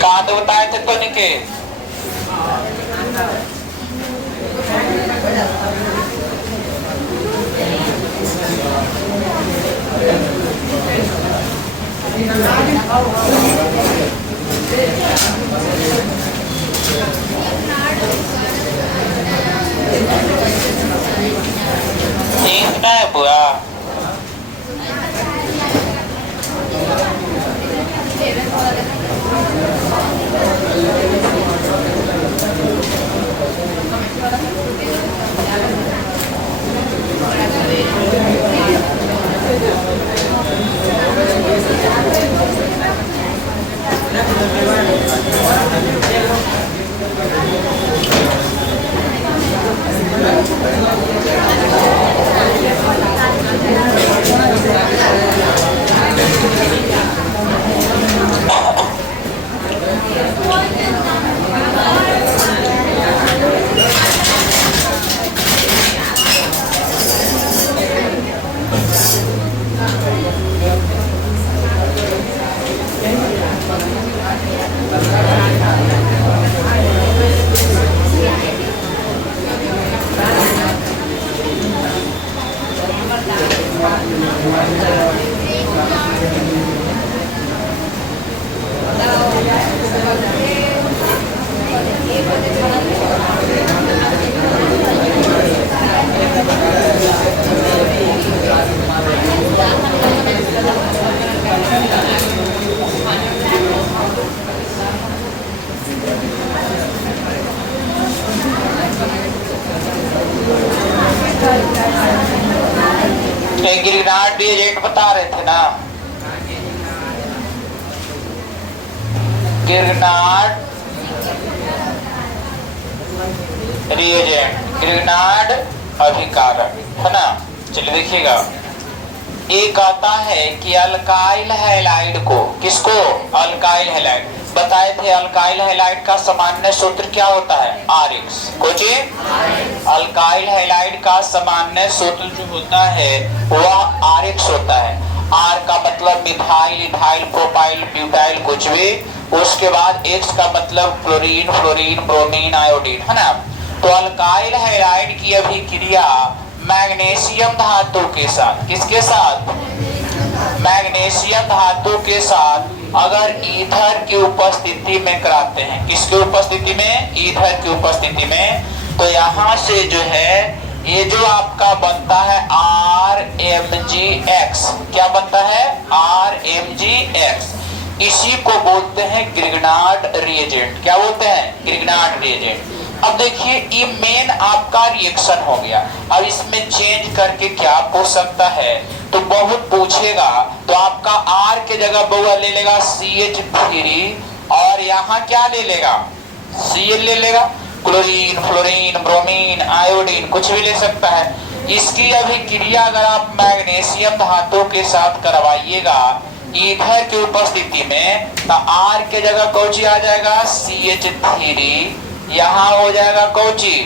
एकांत बताए थे तो निके ठीक है बुआ। गिरनाट रिएजेंट बता रहे थे ना, गिरनाट रिएजेंट, गिरनाट अभिकारक है ना। चलिए देखिएगा, एक आता है कि अल्काइल हैलाइड को, किसको? Alkyl halide. बताए थे अल्काइल हैलाइड का सामान्य सूत्र क्या होता है? RX। कुछ अल्काइल हैलाइड का सामान्य सूत्र जो होता है वह RX होता है। R का मतलब मिथाइल, इथाइल, प्रोपाइल, ब्यूटाइल, कुछ भी। उसके बाद X का मतलब क्लोरीन, फ्लोरीन, ब्रोमीन, आयोडीन, है ना। तो अल्काइल हैलाइड की अभिक्रिया मैग्नीशियम धातु के साथ, किसके साथ? मैग्नीशियम धातु के साथ अगर ईथर की उपस्थिति में कराते हैं, किसकी उपस्थिति में? ईथर की उपस्थिति में, तो यहाँ से जो है ये जो आपका बनता है RMgX, क्या बनता है? RMgX। इसी को बोलते हैं ग्रिग्नार्ड रिएजेंट। क्या बोलते हैं? Grignard reagent. अब देखिए ये मेन आपका रिएक्शन हो गया। अब इसमें चेंज करके क्या पूछ सकता है? तो बहुत पूछेगा तो आपका R के जगह बउआ ले लेगा CH3 और यहाँ क्या ले लेगा? Cl ले लेगा। क्लोरीन, फ्लोरीन, ब्रोमीन, आयोडीन, कुछ भी ले सकता है। इसकी अभिक्रिया अगर आप मैग्नीशियम धातु के साथ करवाइएगा ईथर की उपस्थिति में, तो R के जगह कौची आ जाएगा? CH3, यहाँ हो जाएगा कौची?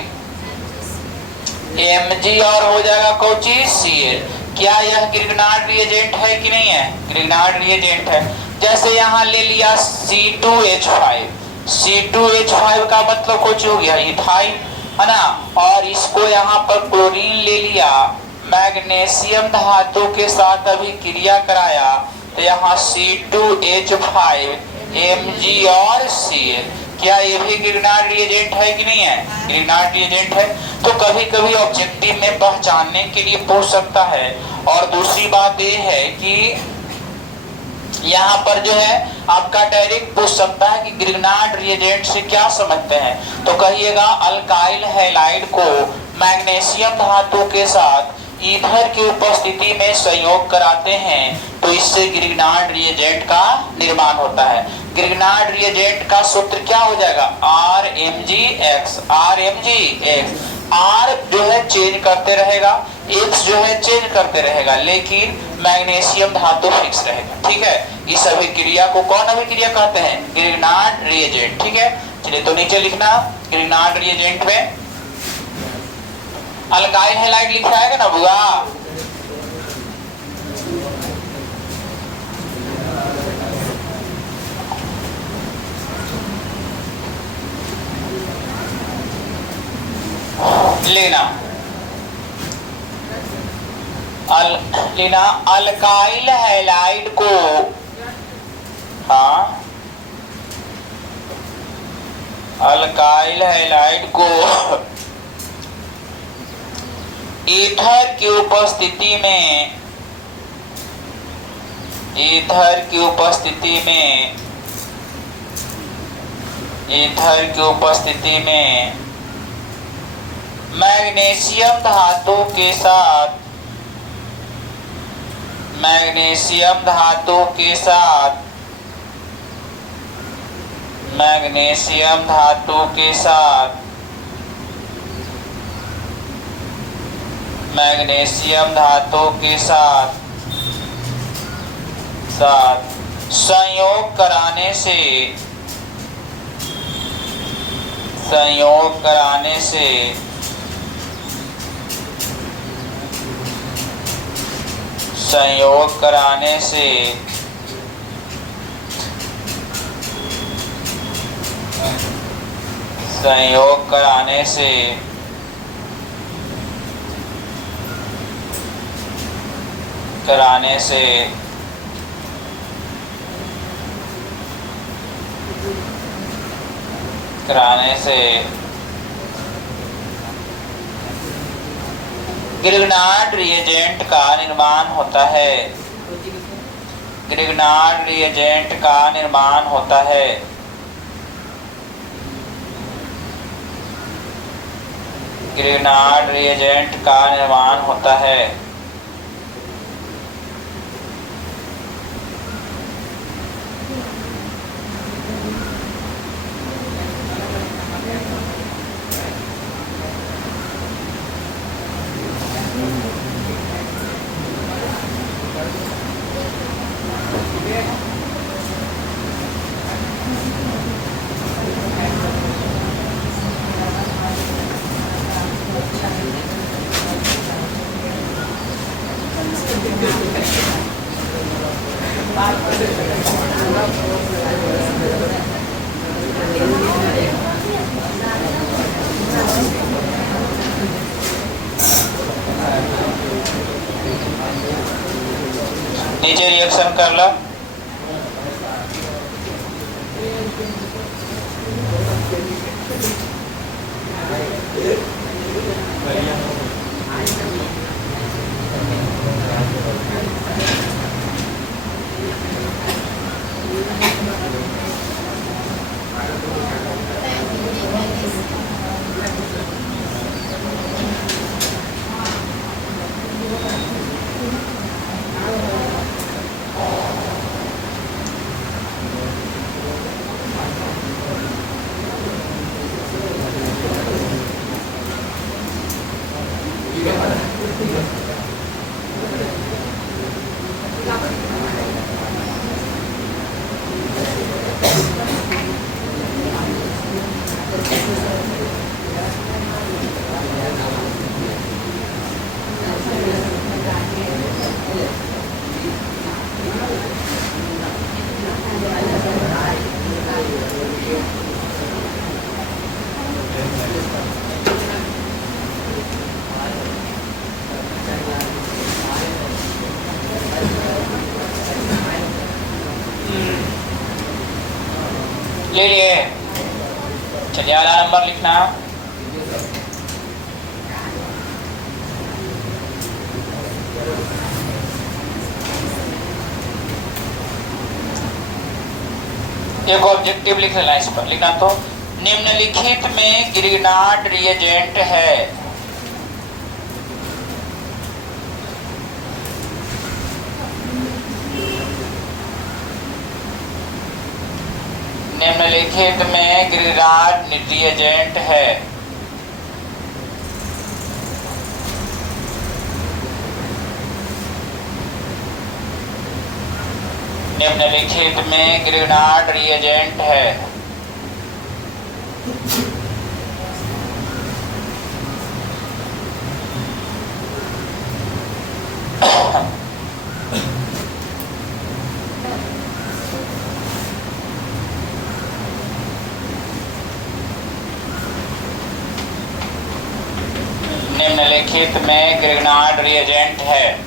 Mg और हो जाएगा कौची? Cl। क्या यह ग्रिग्नार्ड रिएजेंट है कि नहीं है? ग्रिग्नार्ड रिएजेंट है। जैसे यहाँ ले लिया C2H5, C2H5 का मतलब कुछ हो गया इथाइल, है ना। और इसको यहाँ पर क्लोरीन ले लिया, मैग्नीशियम धातु के साथ अभिक्रिया कराया, तो यहाँ C2H5, Mg और Cl। क्या ये भी ग्रिग्नार्ड रिएजेंट है कि नहीं है? ग्रिग्नार्ड रिएजेंट है। तो कभी कभी ऑब्जेक्टिव में पहचानने के लिए पूछ सकता है। और दूसरी बात ये है कि यहाँ पर जो है आपका डायरेक्ट पूछ सकता है कि ग्रिग्नार्ड रिएजेंट से क्या समझते हैं। तो कहिएगा अल्काइल हैलाइड को मैग्नीशियम धातु के साथ ईथर की उपस्थिति में संयोग कराते हैं, तो इससे ग्रिग्नार्ड रिएजेंट का निर्माण होता है। ग्रिग्नार्ड रिएजेंट का सूत्र क्या हो जाएगा? RMgX। RMgX। R जो है चेंज करते रहेगा, X जो है चेंज करते रहेगा, लेकिन मैग्नीशियम धातु फिक्स रहेगा। ठीक है, इस अभिक्रिया को कौन अभिक्रिया कहते हैं? Grignard reagent. ठीक है, चलिए तो नीचे लिखना ग्रिग्नार्ड रिएजेंट में अल्काइल हैलाइड लिखा है ना बुआ? लेना लेना अल्काइल हैलाइड को, हाँ, अल्काइल हैलाइड को ईथर की उपस्थिति में, ईथर की उपस्थिति में, ईथर की उपस्थिति में मैग्नीशियम धातु के साथ, मैग्नीशियम धातु के साथ, मैग्नीशियम धातु के साथ, मैग्नीशियम धातु के साथ संयोग कराने से, संयोग कराने से संयोग कराने से संयोग कराने से कराने से कराने से ग्रिग्नार्ड रिएजेंट का निर्माण होता है, ग्रिग्नार्ड रिएजेंट का निर्माण होता है। ग्रिग्नार्ड रिएजेंट का निर्माण होता है। नीचे रिएक्शन कर लो। ले लिए। चलिए वाला नंबर लिखना। एक ऑब्जेक्टिव लिख लेना, इस पर लिखना। तो निम्नलिखित में ग्रिग्नार्ड रिएजेंट है। निम्नलिखित में ग्रिग्नार्ड रिएजेंट है। निम्नलिखित में ग्रिग्नार्ड रिएजेंट है। निम्नलिखित में ग्रिग्नार्ड रिएजेंट है?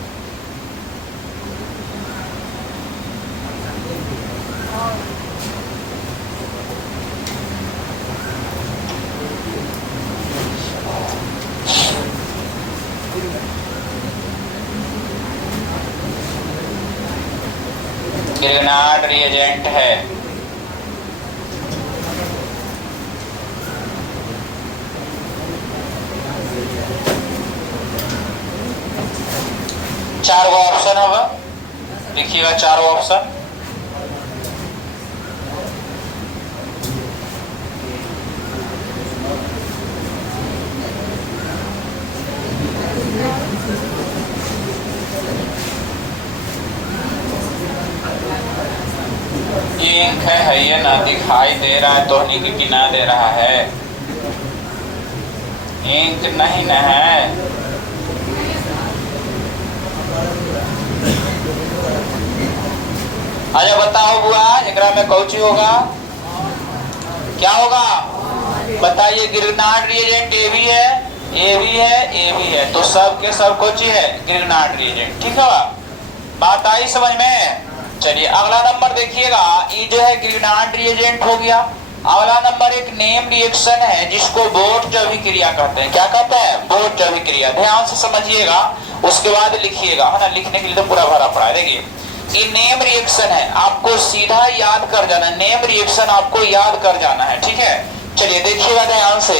ग्रिग्नार्ड रिएजेंट है। चार वो ऑप्शन होगा, देखिएगा चार ऑप्शन। ये इंक है ये ना दिखाई दे रहा है तो नहीं कि ना दे रहा है, इंक नहीं ना है। अच्छा बताओ बुआ, एकरा में कौची होगा, क्या होगा बताइए? ग्रिग्नार्ड रिएजेंट ए भी है, ए भी है, ए भी है, तो सब के सब कौची है? Grignard reagent. ठीक है, बात आई समझ में? चलिए अगला नंबर देखिएगा, ये जो है ग्रिग्नार्ड रिएजेंट हो गया। अगला नंबर एक नेम रिएक्शन है जिसको बोर्ड अभिक्रिया कहते हैं। क्या कहते हैं? बोर्ड अभिक्रिया। ध्यान से समझिएगा, उसके बाद लिखिएगा, है ना, लिखने के लिए तो पूरा भरा पड़ा है। देखिए ये नेम रिएक्शन है, आपको सीधा याद कर जाना, नेम रिएक्शन आपको याद कर जाना है। ठीक है, चलिए देखिएगा ध्यान से।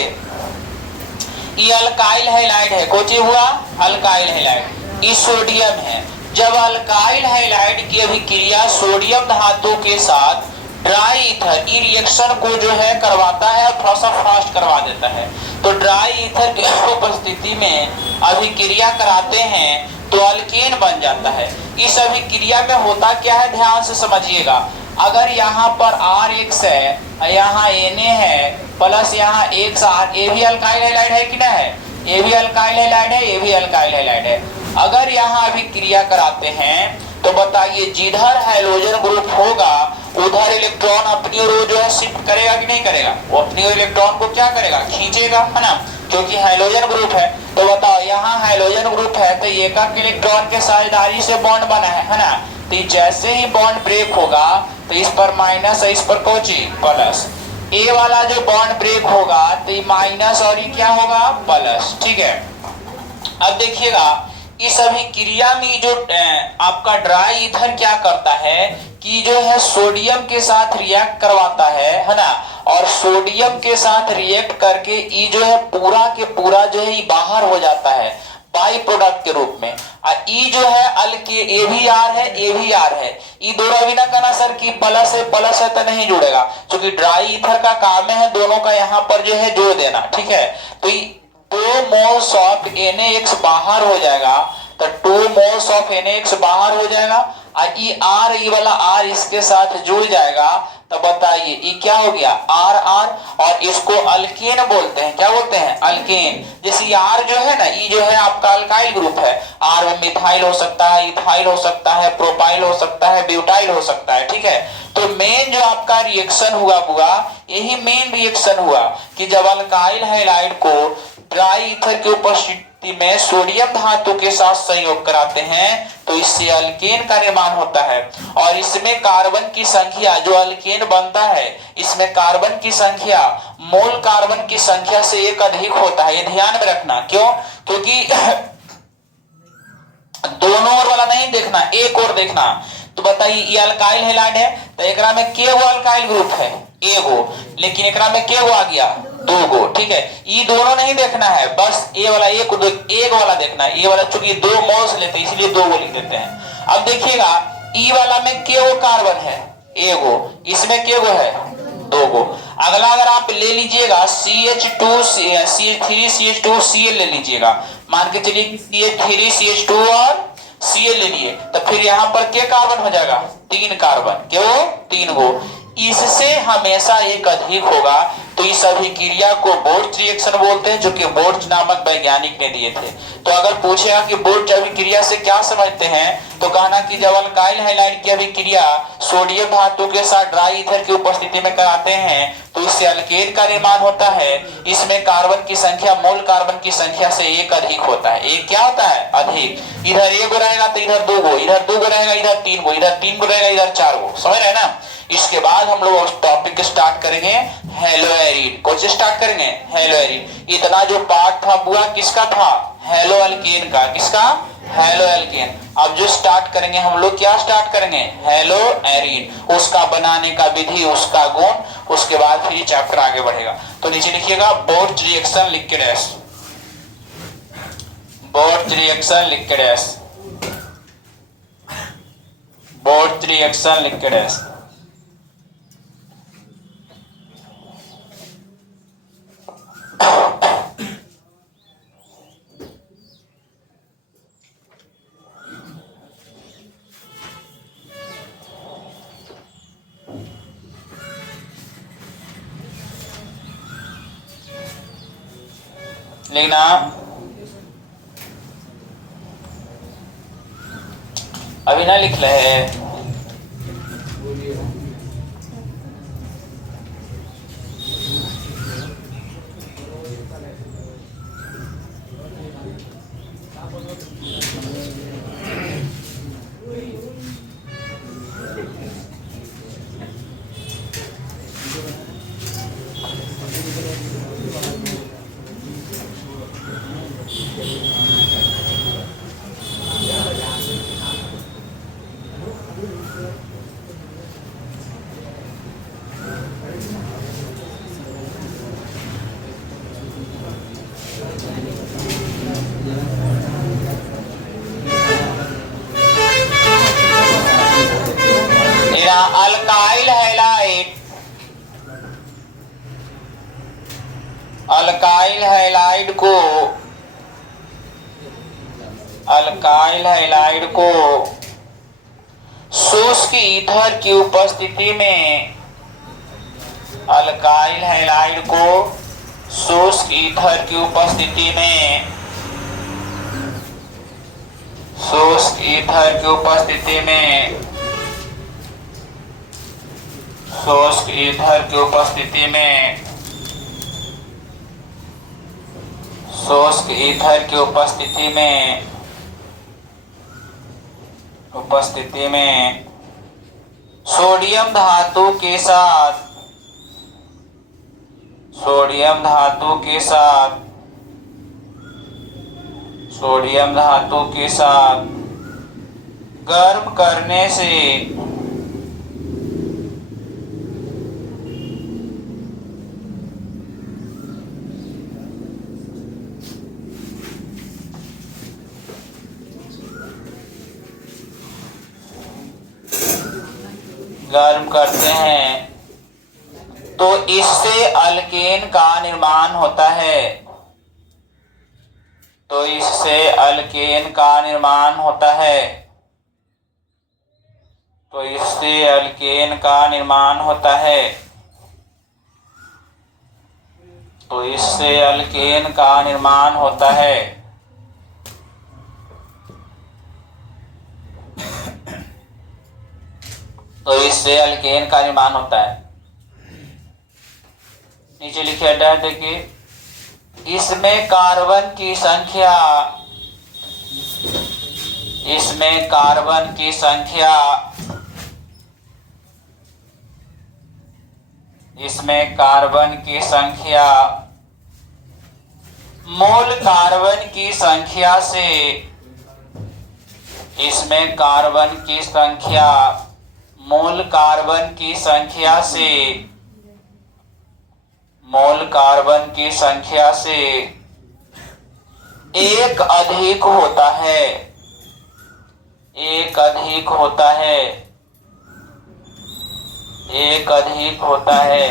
ये अल्काइल हैलाइड है, कोची हुआ अल्काइल हैलाइड, ये सोडियम है। जब अल्काइल हैलाइड की अभिक्रिया सोडियम धातु के साथ ड्राई ईथर ई रिएक्शन को जो है करवाता है, थोड़ा सा फास्ट करवा देता है, तो ड्राई ईथर की उपस्थिति में अभिक्रिया कराते हैं तो अल्केन बन जाता है। इस अभिक्रिया में होता क्या है, ध्यान से समझिएगा। अगर यहाँ पर RX है, यहाँ Na है, प्लस यहाँ XR, ये भी अल्काइल हैलाइड है कि ना है? ये भी अल्काइल हैलाइड है, ये भी अल्काइल हैलाइड है। अगर यहाँ अभिक्रिया कराते हैं तो बताइए जिधर हाइड्रोजन ग्रुप होगा उधर इलेक्ट्रॉन अपनी ओर जो है शिफ्ट करेगा कि नहीं करेगा? वो अपनी ओर इलेक्ट्रॉन को क्या करेगा? खींचेगा, है ना, क्योंकि हाइड्रोजन ग्रुप है। तो बताओ यहाँ हाइड्रोजन ग्रुप है तो एकक इलेक्ट्रॉन के साझेदारी से बॉन्ड बना है ना, तो जैसे ही बॉन्ड ब्रेक होगा तो इस पर माइनस है, इस पर कोची प्लस। ए वाला जो बॉन्ड ब्रेक होगा तो ये माइनस और ये क्या होगा? प्लस। ठीक है, अब देखिएगा इस अभिक्रिया में जो आपका ड्राई ईथर क्या करता है कि जो है सोडियम के साथ रिएक्ट करवाता है ना, और सोडियम के साथ रिएक्ट करके ये जो है पूरा के पूरा जो है बाहर हो जाता है बाई प्रोडक्ट के रूप में। ई जो है अल्के ए भी आर है, ए भी आर है, ये दोनों भी ना कहना सर कि प्लस है तो नहीं जुड़ेगा, क्योंकि ड्राई ईथर का काम है दोनों का यहाँ पर जो है जोड़ देना। ठीक है, तो 2 मोल्स ऑफ NaX बाहर हो जाएगा, तो 2 मोल्स ऑफ NaX बाहर हो जाएगा, और ये वाला R इसके साथ जुड़ जाएगा, तो बताइए ये क्या हो गया? RR, और इसको अल्केन बोलते हैं। क्या बोलते हैं? अल्केन। जैसे R जो है ना, ये जो है आपका अल्काइल ग्रुप है, R में मिथाइल हो सकता है, इथाइल हो सकता है, प्रोपाइल हो सकता है, ब्यूटाइल हो सकता है। ठीक है, तो मेन जो आपका रिएक्शन हुआ यही मेन रिएक्शन हुआ कि जब अल्काइल हैलाइड को ड्राई ईथर की उपस्थिति में सोडियम धातु के साथ संयोग कराते हैं तो इससे अल्केन का निर्माण होता है, और इसमें कार्बन की संख्या जो अल्केन बनता है, इसमें कार्बन की संख्या मोल कार्बन की संख्या से 1 अधिक होता है। ये ध्यान में रखना, क्यों? क्योंकि दोनों ओर वाला नहीं देखना, एक और देखना। तो बताइए ये अल्काइल हैलाइड है तो एकरा में के गो अल्काइल ग्रुप है? एगो, लेकिन एकरा में के गो आ गया? 2 गो। ठीक है, ये दोनों नहीं देखना है, बस ए वाला एक वाला देखना है। ये वाला चूंकि 2 मोल्स लेते हैं इसलिए 2 गो लिख देते हैं। अब देखिएगा ई वाला में के गो कार्बन है? एगो, इसमें के गो है? 2 गो। अगला अगर आप ले लीजिएगा CH3CH2Cl ले लीजिएगा, मान के चलिए CH3CH2 और Cl ले लिए, तो फिर यहाँ पर के कार्बन हो जाएगा? 3 कार्बन, क्यों? 3 गो। इससे हमेशा एक अधिक होगा, तो इस अभिक्रिया को बोर्च रिएक्शन बोलते हैं, जो कि बोर्च नामक वैज्ञानिक ने दिए थे। तो अगर पूछेगा कि बोर्च अभिक्रिया से क्या समझते हैं, तो कहना कि जब अल्काइल हैलाइड की अभिक्रिया सोडियम धातु के साथ ड्राई ईथर की उपस्थिति में कराते हैं, तो इससे अल्केन का निर्माण होता है। इसमें कार्बन की संख्या मोल कार्बन की संख्या से एक अधिक होता है। एक क्या होता है? अधिक। इधर एक रहेगा तो इधर दो गो, इधर दो गो रहेगा इधर तीन गो, इधर तीन गो रहेगा इधर चार गो। समझ रहे हैं ना? इसके बाद हम लोग टॉपिक स्टार्ट करेंगे हेलोएरिन। कौन से स्टार्ट करेंगे? हेलोएरिन। इतना जो पार्ट था बुआ किसका था? हेलो अल्केन का। किसका? Halo alkane. अब जो स्टार्ट करेंगे हम लोग, क्या स्टार्ट करेंगे? Hello arene. उसका बनाने का विधि, उसका गुण, उसके बाद फिर चैप्टर आगे बढ़ेगा। तो नीचे लिखिएगा बोर्च रिएक्शन लिख के डैश, बोर्च रिएक्शन लिख के डैश, बोर्च रिएक्शन लिख के डैश। लिखना अभी ना लिख रहे। अल्काइल हैलाइड, अल्काइल हैलाइड को, अल्काइल हैलाइड को शुष्क ईथर की उपस्थिति में, अल्काइल हैलाइड को शुष्क ईथर की उपस्थिति में, शुष्क ईथर की उपस्थिति में, शुष्क ईथर की उपस्थिति में, शुष्क ईथर की उपस्थिति में, उपस्थिति में सोडियम धातु के साथ, सोडियम धातु के साथ, सोडियम धातु के साथ गर्म करने से, गर्म करते हैं, तो इससे अल्केन का निर्माण होता है, तो इससे अल्केन का निर्माण होता है, तो इससे अल्केन का निर्माण होता है, तो इससे अल्केन का निर्माण होता है। तो इससे अल्केन का निर्माण होता है। नीचे लिखे है, देखिए इसमें कार्बन की संख्या, इसमें कार्बन की संख्या, इसमें कार्बन की संख्या मोल कार्बन की संख्या से, इसमें कार्बन की संख्या मोल कार्बन की संख्या से, मोल कार्बन की संख्या से एक अधिक होता है, एक अधिक होता है, एक अधिक होता है।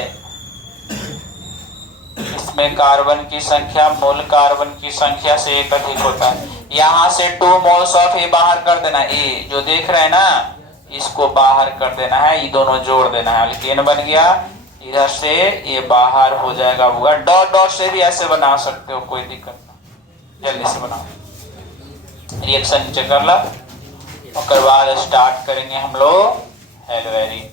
इसमें कार्बन की संख्या मोल कार्बन की संख्या से एक अधिक होता है। यहां से 2 मोल्स ऑफ ए बाहर कर देना, ए जो देख रहे हैं ना, इसको बाहर कर देना है, ये दोनों जोड़ देना है, अल्केन बन गया। इधर से ये बाहर हो जाएगा होगा। डॉट डॉट से भी ऐसे बना सकते हो, कोई दिक्कत ना, जल्दी से बनाओ। रिएक्शन नीचे कर ला, उसके बाद स्टार्ट करेंगे हम लोग हेलो एरीन।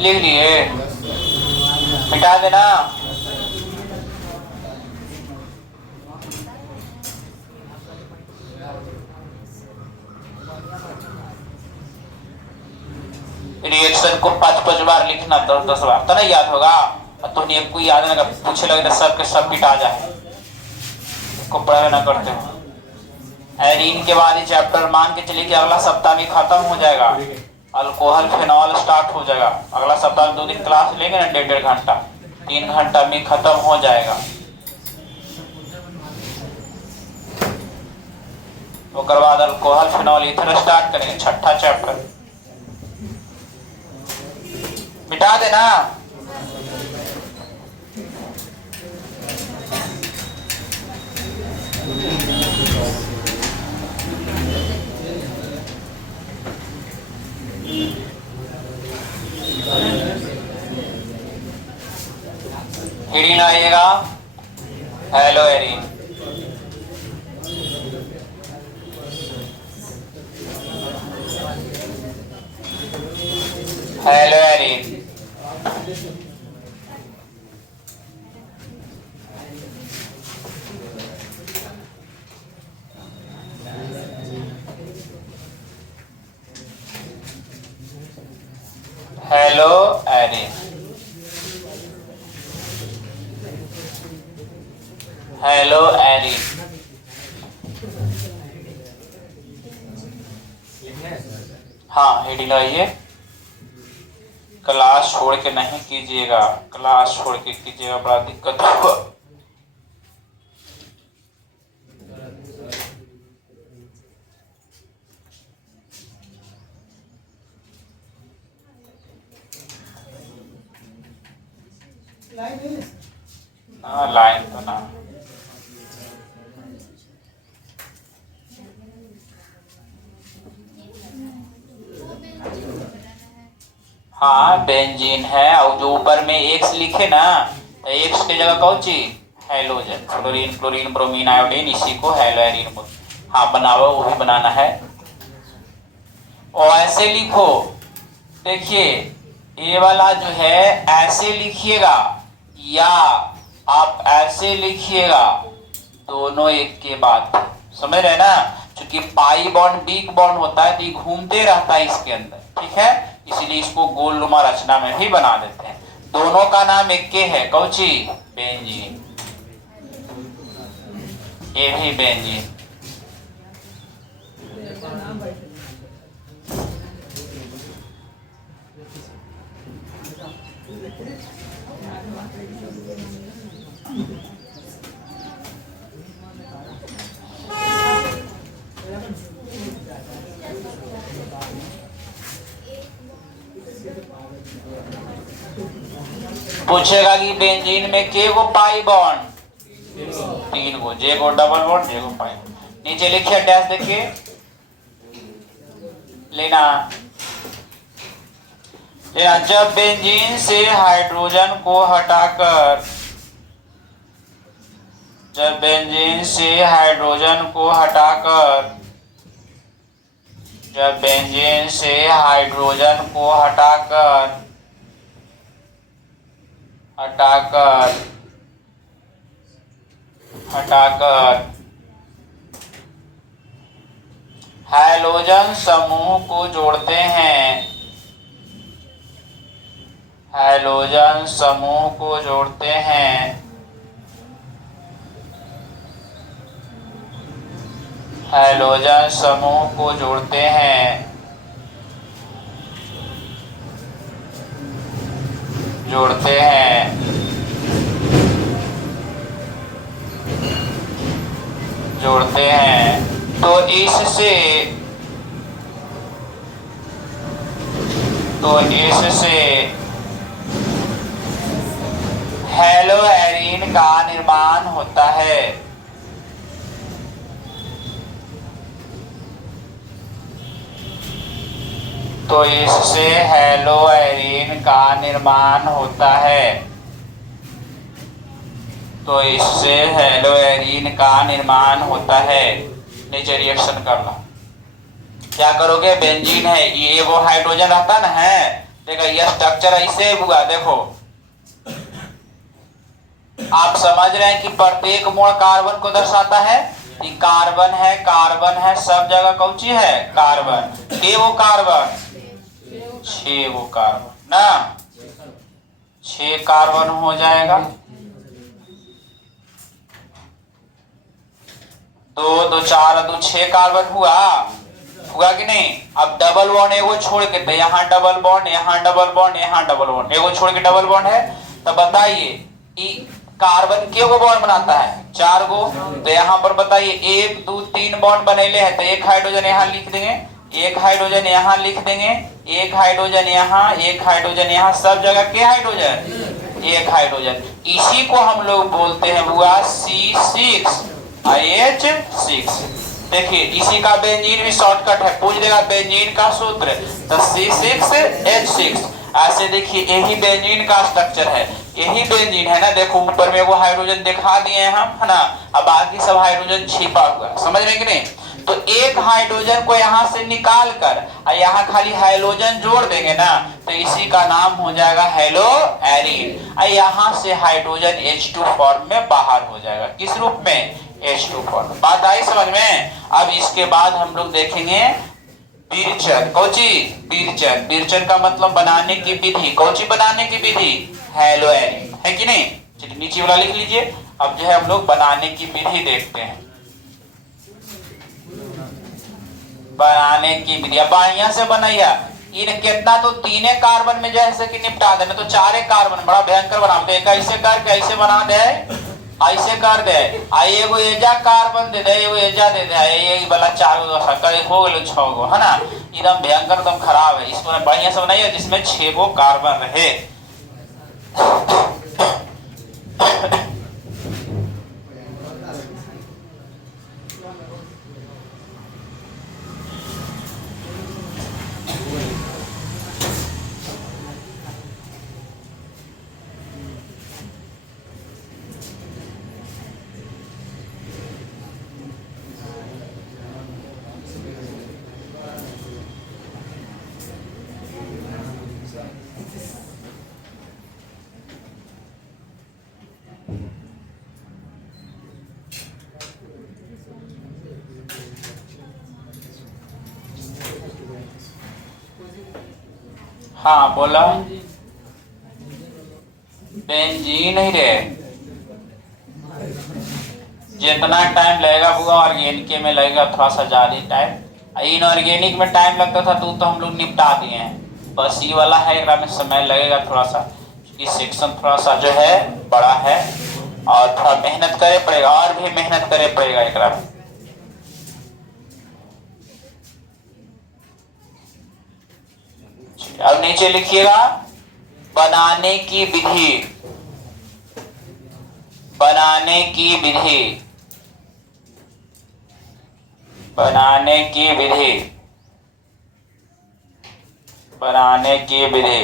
लिख लिए, मिटा देना। रिएक्शन को 5-5 बार लिखना, 10-10 बार तो नहीं याद होगा। तो एक को याद नहीं, पूछे लगे तो सब के सब मिटा जाए, इसको पढ़ाई ना करते हो। एरीन के बाद ये चैप्टर मान के चलिए कि अगला सप्ताह में खत्म हो जाएगा। अल्कोहल फिनॉल स्टार्ट हो जाएगा अगला सप्ताह में। 2 दिन क्लास लेंगे ना, 1.5 घंटा, 3 घंटा में खत्म हो जाएगा। उसके बाद अल्कोहल फिनॉल ईथर स्टार्ट करेंगे, 6ठा चैप्टर। मिटा देना। हेडिंग आइएगा hello arene. Hello arene. Hello arene. Hello arene. हाँ हेडिंग आइए। क्लास छोड़ के नहीं कीजिएगा, क्लास छोड़ के कीजिएगा, बड़ा दिक्कत होगा। हाँ लाइन तो ना। हाँ बेंजीन है, और जो ऊपर में एक्स लिखे ना, तो एक्स की जगह कौन सी halogen, chlorine chlorine bromine iodine, इसी को हेलो एरीन बोलते। हाँ बनाओ, वो भी बनाना है। और ऐसे लिखो, देखिए ये वाला जो है ऐसे लिखिएगा या आप ऐसे लिखिएगा, दोनों एक के बाद, समझ रहे ना। क्योंकि पाई बॉन्ड बिग बॉन्ड होता है तो ये घूमते रहता है इसके अंदर, ठीक है, इसीलिए इसको गोलनुमा रचना में भी बना देते हैं। दोनों का नाम एक के है, कौन सी बेंजीन। ये भी बेंजीन। पूछेगा कि बेंजीन में के गो पाई बॉन्ड, 3 गो, जे गो डबल बॉन्ड, जे गो पाई। नीचे लिखिए डैश देखिए लेना। जब बेंजीन से हाइड्रोजन को हटाकर, जब बेंजीन से हाइड्रोजन को हटाकर, जब बेंजीन से हाइड्रोजन को हटाकर हटाकर हटाकर हैलोजन समूह को जोड़ते हैं, हैलोजन समूह को जोड़ते हैं, हैलोजन समूह को जोड़ते हैं, जोड़ते हैं, जोड़ते हैं, तो इससे हेलोएरीन का निर्माण होता है। तो इससे हेलोएरीन का निर्माण होता है। तो इससे हेलोएरीन का निर्माण होता है। नीचे रिएक्शन कर लो। क्या करोगे? बेंजीन है, ये वो हाइड्रोजन रहता ना है, देखो ये स्ट्रक्चर ऐसे हुआ। देखो आप समझ रहे हैं कि प्रत्येक मोड़ कार्बन को दर्शाता है। ये कार्बन है, कार्बन है, सब जगह कौन सी है? कार्बन। के वो कार्बन, 6 वो कार्बन ना, 6 कार्बन हो जाएगा। 2 2 4 2 6 कार्बन हुआ, हुआ कि नहीं? अब डबल बॉन्ड एगो छोड़ के, तो यहाँ डबल बॉन्ड, यहाँ डबल बॉन्ड, यहाँ डबल बॉन्ड, एगो छोड़ के डबल बॉन्ड है। तो बताइए कार्बन के गो बॉन्ड बनाता है? 4 गो। तो यहाँ पर बताइए 1 2 3 बॉन्ड बनेले हैं, तो एक हाइड्रोजन यहाँ लिख देंगे, एक हाइड्रोजन यहाँ लिख देंगे, एक हाइड्रोजन यहाँ, एक हाइड्रोजन यहाँ, सब जगह के हाइड्रोजन, एक हाइड्रोजन। इसी को हम लोग बोलते हैं हुआ C6H6। देखिए इसी का बेंजीन भी शॉर्टकट है, पूछ देगा बेंजीन का सूत्र, तो C6H6। ऐसे देखिए यही बेंजीन का स्ट्रक्चर है, यही बेंजीन है ना। देखो ऊपर में वो हाइड्रोजन दिखा दिए हैं हम, है ना, अब बाकी सब हाइड्रोजन छिपा हुआ, समझ रहे हैं कि नहीं? तो एक हाइड्रोजन को यहाँ से निकाल कर यहाँ खाली हाइड्रोजन जोड़ देंगे ना, तो इसी का नाम हो जाएगा हेलोएरीन। यहाँ से हाइड्रोजन H2 फॉर्म में बाहर हो जाएगा। किस रूप में? H2 form. बात आई समझ में? अब इसके बाद हम लोग देखेंगे विरचन। कौची? विरचन। विरचन का मतलब बनाने की विधि। कौची बनाने की विधि? हेलोएरीन, है कि नहीं? चलिए नीचे वाला लिख लीजिए। अब जो है हम लोग बनाने की विधि देखते हैं। बनाने की विधि अब बढ़िया से बनैया। इन कितना तो 3 कार्बन में जैसे कि निपटा देना, तो 4 कार्बन बड़ा भयंकर बना दे। ऐसे करके ऐसे बना दे, ऐसे कर दे, एगो एजा कार्बन दे दे, एगो एजा दे दे, ये वाला 4 गो हो गए 6 गो, है ना। एकदम भयंकर, एकदम खराब है। इसको बढ़िया से बनाइए जिसमें 6 गो कार्बन रहे। हाँ बोला। बेंजीन ही रे, जितना टाइम लगेगा वो ऑर्गेनिक में लगेगा थोड़ा सा ज़्यादा टाइम। इनऑर्गेनिक में टाइम लगता था तो हम लोग निपटा दिए हैं। बस ये वाला है, में समय लगेगा थोड़ा सा, क्योंकि सेक्शन थोड़ा सा जो है बड़ा है और थोड़ा मेहनत करे पड़ेगा, और भी मेहनत करे पड़ेगा एक में। अब नीचे लिखिएगा बनाने की विधि, बनाने की विधि, बनाने की विधि, बनाने की विधि।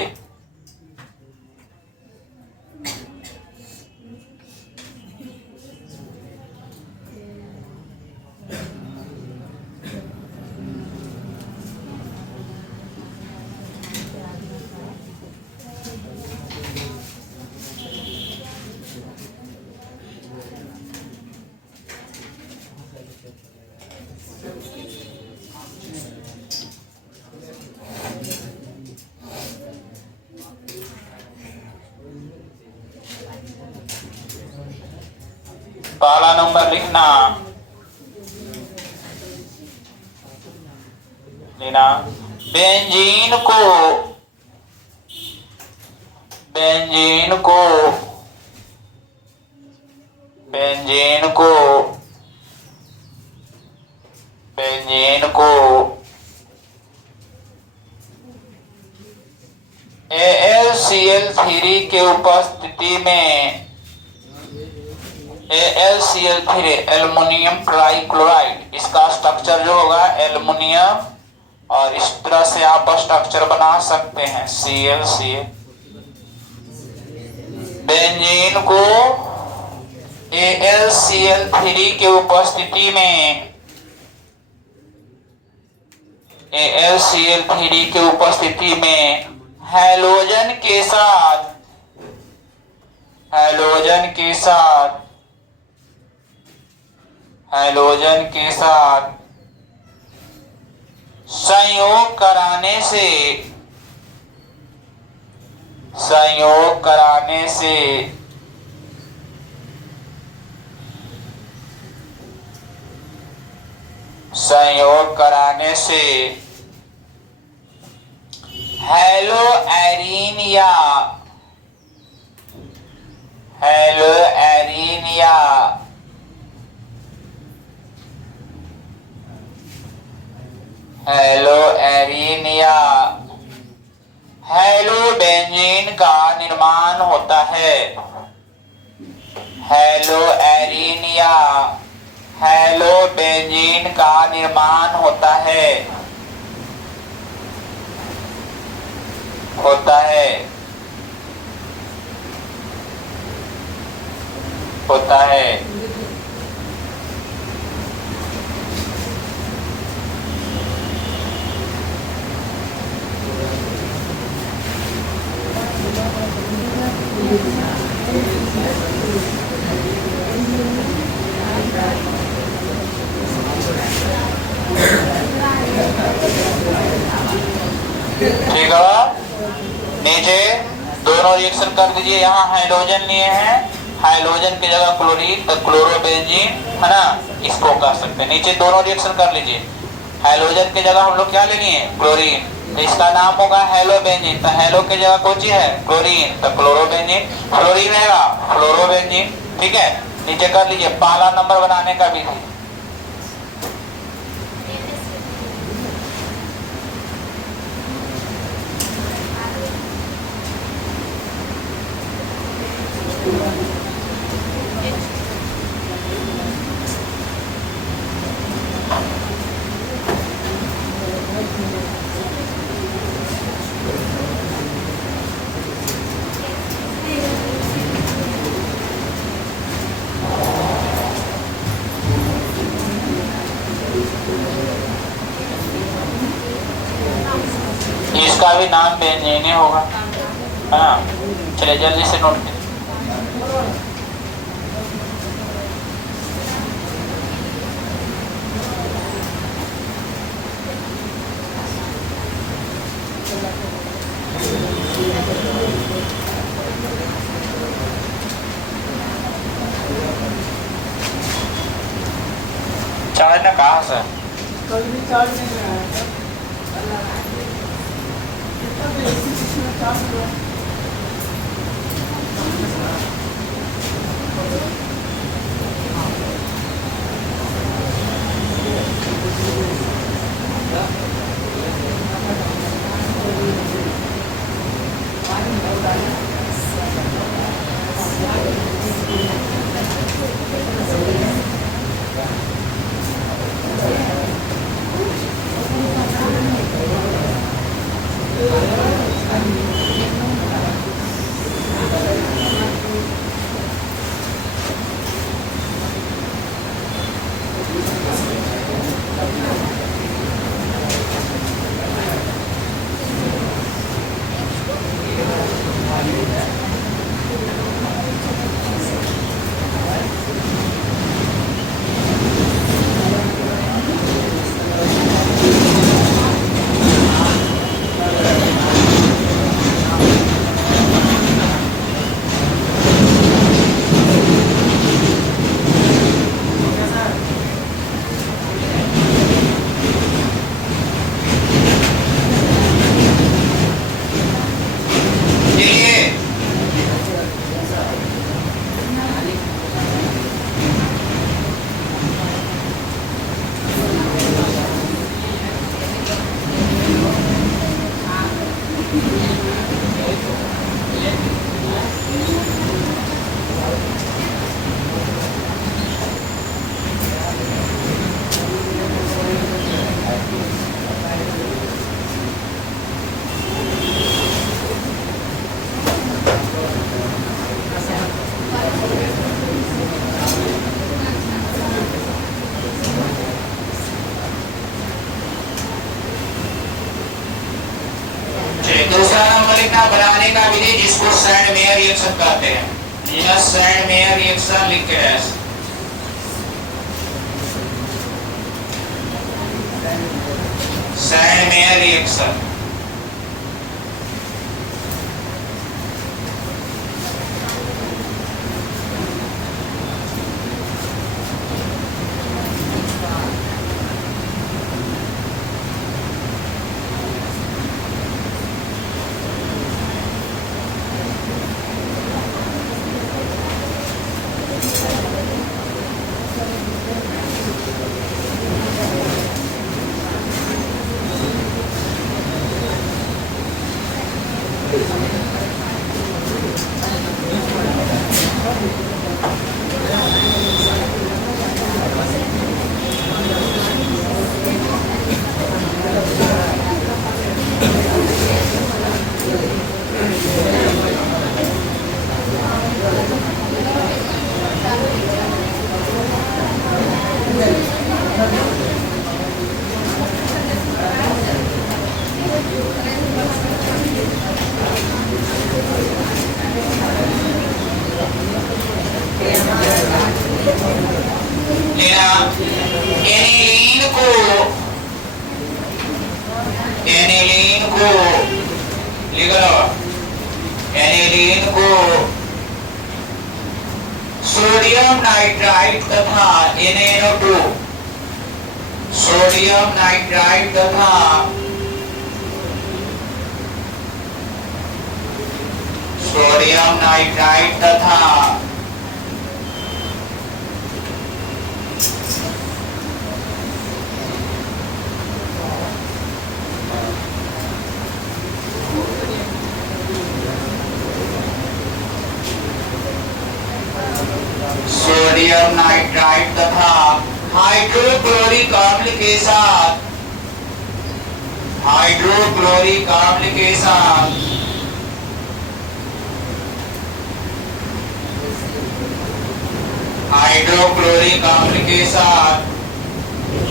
पहला नंबर लिखना, लेना बेंजीन को, बेंजीन को, बेंजीन को, बेंजीन को AlCl3 के उपस्थिति में, AlCl3 एल्युमिनियम ट्राइक्लोराइड, इसका स्ट्रक्चर जो होगा एल्युमिनियम, और इस तरह से आप स्ट्रक्चर बना सकते हैं ClCl। बेंजीन को AlCl3 के उपस्थिति में, AlCl3 के उपस्थिति में हैलोजन के साथ, हैलोजन के साथ, हैलोजन के साथ संयोग कराने से, संयोग कराने से संयोग कराने से हेलोएरीन या, हेलोएरीन या हेलोएरीन या हेलोबेंजीन का निर्माण होता है। हेलोएरीन या हेलोबेंजीन का निर्माण होता है, होता है, होता है। ठीक है, नीचे दोनों रिएक्शन कर दीजिए। यहाँ हाइड्रोजन लिए हैं, हाइड्रोजन की जगह क्लोरीन, तो क्लोरोबेंजीन है ना, इसको कर सकते हैं। नीचे दोनों रिएक्शन कर लीजिए। हाइड्रोजन की जगह हम लोग क्या लेनी है, क्लोरीन, तो इसका नाम होगा हेलोबेंजीन। तो हेलो की जगह कौन सी है, क्लोरीन, तो क्लोरोबेंजीन, फ्लोरीन रहेगा फ्लोरोबेंजीन। ठीक है, नीचे कर लीजिए पहला नंबर बनाने का विधि। इसका भी नाम बेंजीन होगा, है ना। चलिए जल्दी से नोट करिए। चार्ज ना कहा सर कल भी चार्ज नहीं आया था, कल लगाया कितना तो AC सिस्टम चार्ज हुआ। दूसरा नंबर लिखना बनाने का विधि जिसको सैंडमेयर रिएक्शन कहते हैं। यह सैंडमेयर रिएक्शन लिख के है। सैंडमेयर रिएक्शन सोडियम नाइट्राइड तथा NaNO2 सोडियम नाइट्राइड तथा सोडियम नाइट्राइड तथा सोडियम नाइट्राइड तथा हाइड्रोक्लोरिक अम्ल के साथ हाइड्रोक्लोरिक अम्ल के साथ हाइड्रोक्लोरिक अम्ल के साथ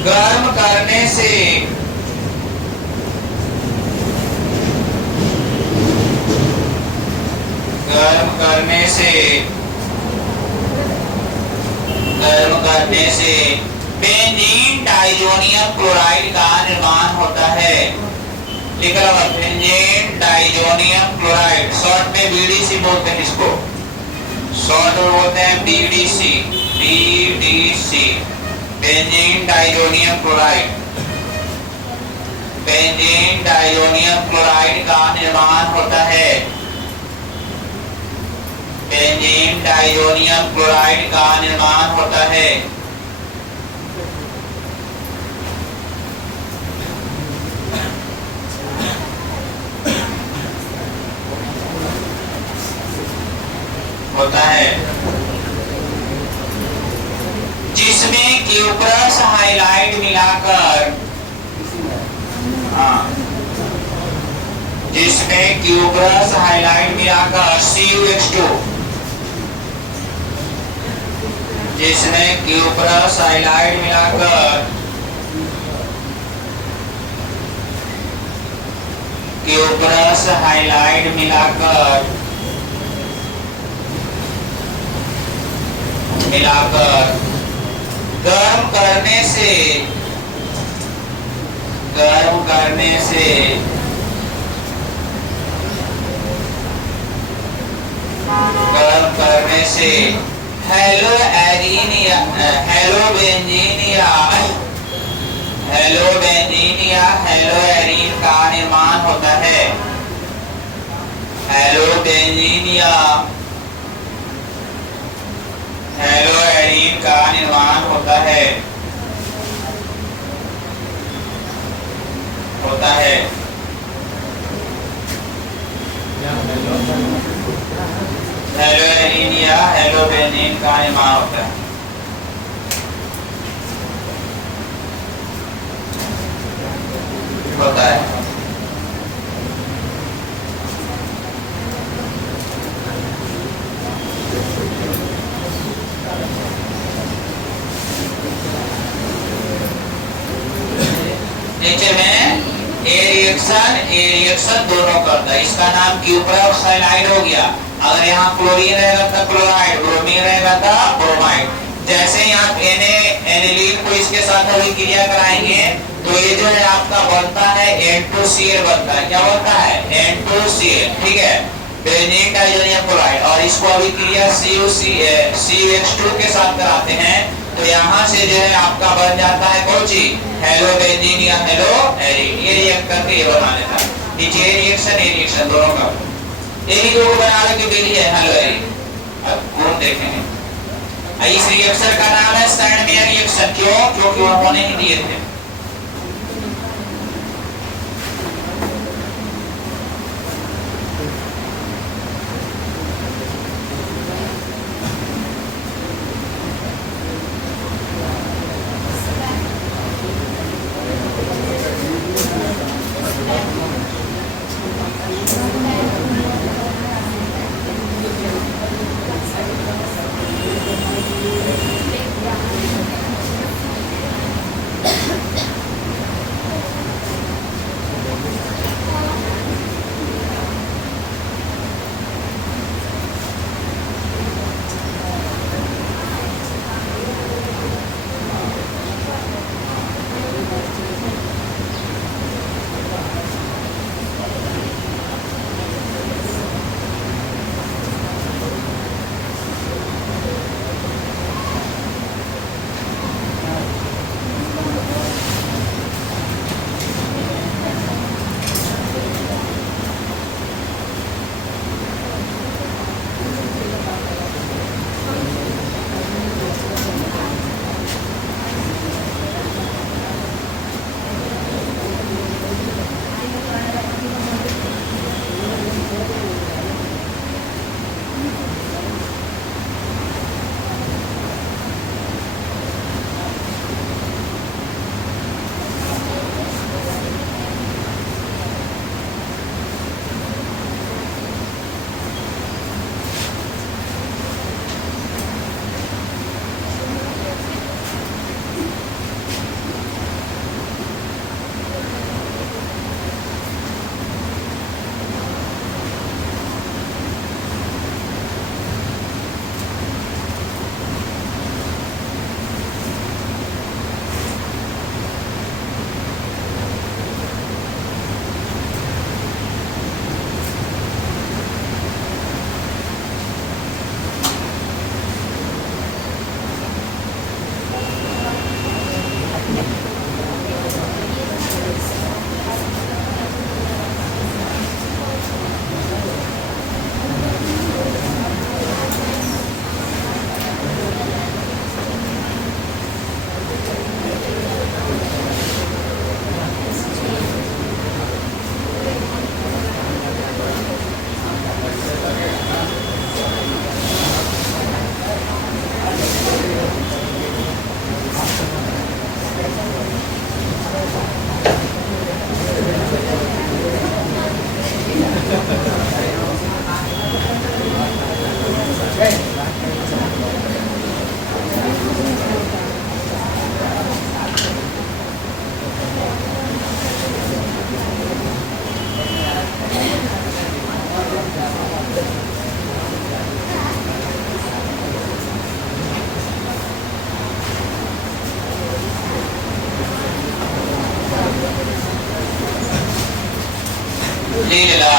गर्म करने से बेंजीन डाइजोनियम क्लोराइड का निर्माण होता है। लिख लो बेंजीन डाइजोनियम क्लोराइड, शॉर्ट में BDC बोलते हैं इसको, शॉर्ट में बोलते हैं BDC। Benzene diazonium chloride, benzene diazonium chloride का निर्माण होता है, बेंजीन डाइजोनियम क्लोराइड का निर्माण होता है। होता है जिसमें क्यूप्रस हाइलाइट मिलाकर, हाँ, जिसमें क्यूप्रस हाइलाइट मिलाकर CuH2, जिसमें क्यूप्रस हाइलाइट मिलाकर क्यूप्रस हाइलाइट मिलाकर गर्म करने से हेलोबेंजीन का निर्माण होता है। हेलोएरीन का निर्माण होता है। हेलोएरीन या हेलोबेंजीन का निर्माण होता है। नीचे में ए रिएक्शन दोनों करता है। इसका नाम क्यूप्रस हाइलाइट हो गया। अगर यहाँ क्लोरीन रहेगा तो क्लोराइड, ब्रोमीन रहेगा तो ब्रोमाइड। जैसे यहाँ एनिलीन को इसके साथ अभिक्रिया कराएंगे तो ये जो है आपका बनता है N2Cl बनता है। क्या बनता है? N2Cl, ठीक है, बेंजीन डाइजोनियम क्लोराइड। और इसको अभिक्रिया CuH2 के साथ कराते हैं तो यहाँ से जो है आपका बन जाता है कौन सी? हेलोबेंजीन या हेलोएरीन। ये रिएक्ट करके ये बना लेता है। नीचे ए रिएक्शन दोनों का यही दो को बनाने के लिए है हेलोएरीन। अब कौन देखेंगे इस रिएक्शन का नाम है स्टैंडमेयर रिएक्शन। क्यों? क्योंकि उन्होंने ही दिए थे। लीला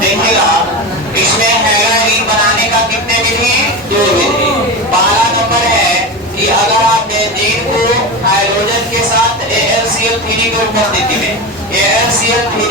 देखिएगा इसमें हेलोजन बनाने का कितने विधि, 2 विधि। पहला नंबर है कि अगर आप बेंजीन को हाइड्रोजन के साथ AlCl3 के रूप में स्थिति में, AlCl3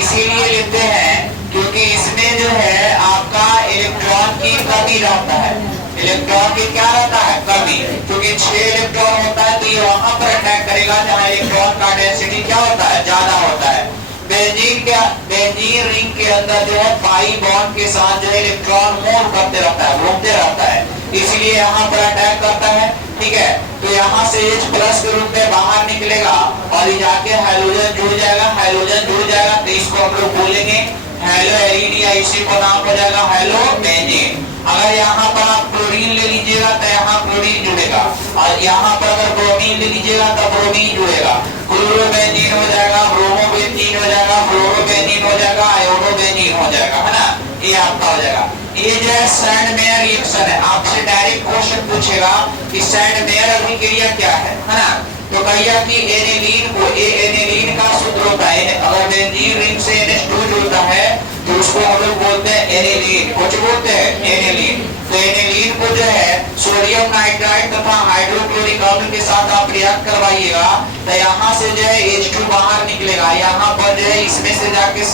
इसीलिए लेते हैं क्योंकि इसमें जो है आपका इलेक्ट्रॉन की कमी रहता है। इलेक्ट्रॉन की क्या रहता है, कमी, क्योंकि 6 इलेक्ट्रॉन होता है तो ये वहां पर अटैक करेगा जहां इलेक्ट्रॉन का डेंसिटी क्या होता है, ज्यादा होता है। बेंजीन रिंग के अंदर जो है पाई बॉन्ड के साथ जो है इलेक्ट्रॉन मूव करते रहता है, घूमते रहता है, इसीलिए यहाँ पर अटैक करता है। ठीक है, तो यहाँ से H+ के रूप में बाहर निकलेगा और ये जाके हाइड्रोजन जुड़ जाएगा, हाइड्रोजन जुड़ जाएगा तो इसको हम लोग बोलेंगे हेलो एरीन या इसी को नाम हो जाएगा हेलो बेंजीन। अगर यहाँ पर आप क्लोरीन ले लीजिएगा तो यहाँ क्लोरीन जुड़ेगा और यहाँ पर अगर ब्रोमीन ले लीजिएगा तो ब्रोमीन जुड़ेगा, क्लोरोबेंजीन हो जाएगा, ब्रोमोबेंजीन हो जाएगा, फ्लोरोबेंजीन हो जाएगा, आयोडोबेंजीन हो जाएगा, है ना, ये आपका हो जाएगा। ये जो है सैंडमेयर रिएक्शन है, आपसे डायरेक्ट क्वेश्चन पूछेगा कि सैंडमेयर अभिक्रिया क्या है ना, तो कहिए कि एनिलीन को, एनिलीन का सूत्र होता है, अगर बेंजीन रिंग से NH2 जुड़ता है तो उसको हम लोग बोलते हैं एनिलीन, कुछ बोलते हैं एनिलीन। तो एनिलीन को जो है सोडियम नाइट्राइड तथा हाइड्रोक्लोरिक अम्ल के साथ आप रिएक्ट करवाइएगा तो यहाँ से जो है H2 बाहर निकलेगा, यहाँ पर जो है इसमें से जाके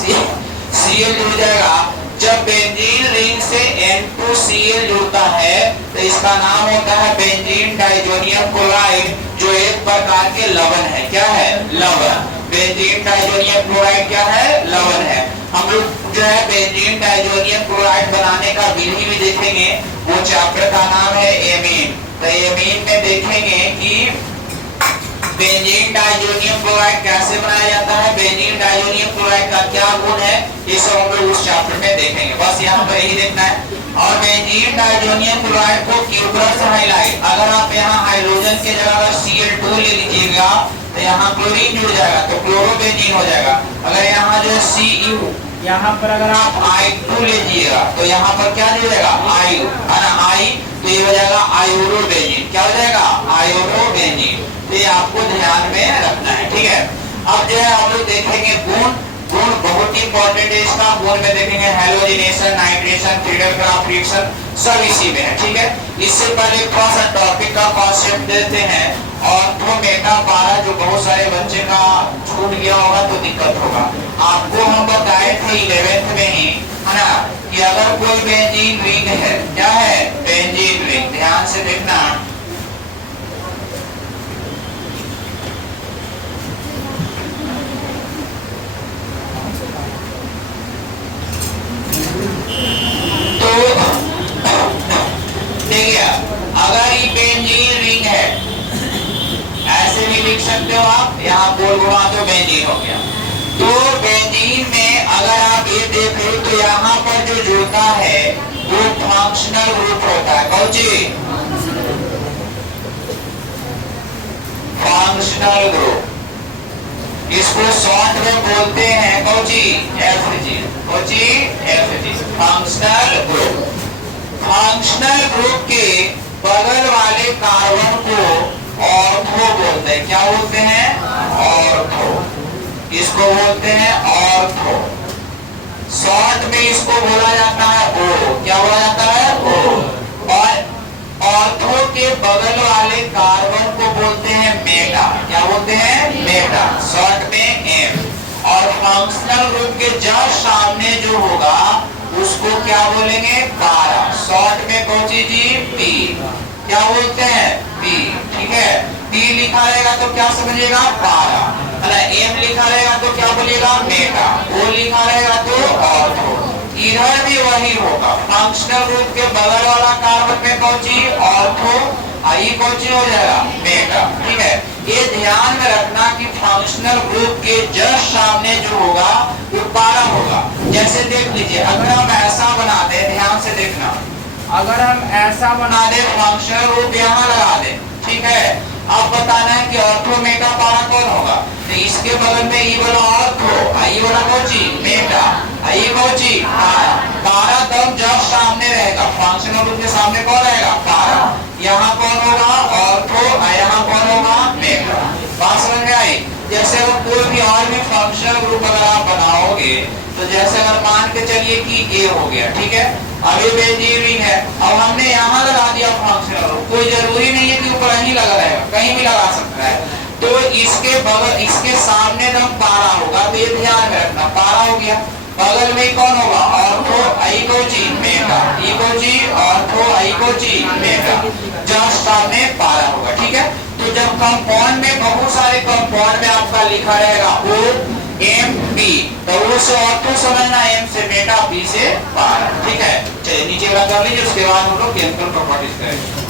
Cl जुड़ जाएगा। जब बेंजीन रिंग से N2Cl जुड़ता है तो इसका नाम होता है बेंजीन डाइजोनियम क्लोराइड, जो एक प्रकार के लवण है। क्या है, लवण। बेंजीन डाइजोनियम क्लोराइड क्या है, लवण है। हम लोग जो है बेंजीन डाइजोनियम क्लोराइड बनाने का विधि भी देखेंगे, वो चैप्टर का नाम है एमीन। तो एमीन में देखेंगे कि बेंजीन डाइजोनियम क्लोराइड कैसे बनाया जाता है, बेंजीन डाइजोनियम क्लोराइड का क्या गुण है, ये सब हम लोग उस चैप्टर में देखेंगे, बस यहाँ पर यही देखना है। और बेंजीन डाइजोनियम क्लोराइड को क्यूप्रस हाइलाइट, अगर आप यहाँ हाइड्रोजन के जगह अगर Cl2 ले लीजिएगा तो यहाँ क्लोरीन जुड़ जाएगा तो क्लोरोबेंजीन हो जाएगा। अगर यहाँ जो Cu, यहाँ पर अगर आप I2 लीजिएगा तो यहाँ पर क्या जुड़ेगा, I, है ना, I, तो ये हो जाएगा आयोडोबेंजीन। क्या हो जाएगा, आयोडोबेंजीन। तो ये आपको ध्यान में रखना है। ठीक है, अब जो है हम लोग देखेंगे गुण, गुण बहुत ही इंपॉर्टेंट है इसका। गुण में देखेंगे हेलोजिनेशन, नाइट्रेशन, क्रिडलक्राफ्ट रिएक्शन, सब इसी में है। ठीक है, इससे पहले थोड़ा सा टॉपिक का कॉन्सेप्ट देते हैं और तो मेटा 12 जो बहुत सारे बच्चे का छूट गया होगा तो दिक्कत होगा। आपको हम बताए थे 11th में ही है ना, कि अगर कोई बेंजीन रिंग है, क्या है, बेंजीन रिंग, ध्यान से देखना, तो देखिए अगर ये बेंजीन रिंग है, ऐसे भी लिख सकते हो आप, यहाँ गोल घुमा दो, बेंजीन हो गया। तो बेंजीन में अगर आप ये देख लो तो यहाँ पर जो जुड़ता है वो फंक्शनल ग्रुप होता है। कौची, फंक्शनल ग्रुप, इसको शॉर्ट में बोलते हैं कौची, एफजी, कौची, FG, functional group. Functional group के बगल वाले कार्बन को ऑर्थो बोलते हैं। क्या बोलते हैं, ऑर्थो, इसको बोलते हैं ऑर्थो। शॉर्ट में इसको बोला जाता है ओ, क्या बोला जाता है, ओ। और ऑर्थो के बगल वाले कार्बन को बोलते हैं मेटा। क्या बोलते हैं, मेटा, शॉर्ट में एम। और फंक्शनल ग्रुप के जस्ट सामने जो होगा उसको क्या बोलेंगे, पारा, शॉर्ट में कौन सी जी, पी, क्या बोलते हैं, पी, ठीक है। पी लिखा रहेगा तो क्या समझिएगा, पारा, है ना, एम लिखा रहेगा तो क्या बोलिएगा, मेटा, ओ लिखा रहेगा तो ऑर्थो। इधर भी वही होगा, फंक्शनल ग्रुप के बगल वाला कार्बन में कौन सी, ऑर्थो, आई कौन सी हो जाएगा, मेटा, ठीक है। ये ध्यान में रखना कि फंक्शनल ग्रुप के जस्ट सामने जो होगा वो पारा होगा। जैसे देख लीजिए, अगर हम ऐसा बना दे, ध्यान से देखना, अगर हम ऐसा बना दे, फंक्शनल ग्रुप यहाँ लगा दे, ठीक है। अब बताना है कि ऑर्थो मेटा पारा कौन होगा, तो इसके बगल में ये वाला ऑर्थो, आई वाला कौची, मेटा, आई कौची, पारा। पारा तब जब सामने रहेगा, फंक्शनल ग्रुप के सामने कौन रहेगा, पारा। यहाँ कौन होगा, ऑर्थो, यहाँ कौन होगा, मेटा। बात समझ में आई। जैसे अगर कोई भी और भी फंक्शनल ग्रुप अगर आप बनाओगे, तो जैसे अगर मान के चलिए कि ए हो गया, ठीक है, अभी बेंजीन रिंग है, अब हमने यहाँ लगा दिया फंक्शनल ग्रुप, कोई जरूरी नहीं है कि ऊपर ही लगा रहेगा, कहीं भी लगा सकता है। तो इसके बगल, इसके सामने जब पारा होगा तो ये ध्यान में रखना, पारा हो गया, बगल में कौन होगा, ऑर्थो, आई कोची, मेटा, ई कोची, ऑर्थो, आई कोची, मेटा, जस्ट सामने पारा होगा, ठीक है। तो जब कंपाउंड में बहुत सारे कंपाउंड में आपका लिखा रहेगा ओ एम बी, तो वो से ऑर्थो समझना, एम से मेटा, बी से पारा, ठीक है। चलिए नीचे वाला कर लीजिए, उसके बाद हम लोग केमिकल प्रॉपर्टीज करेंगे।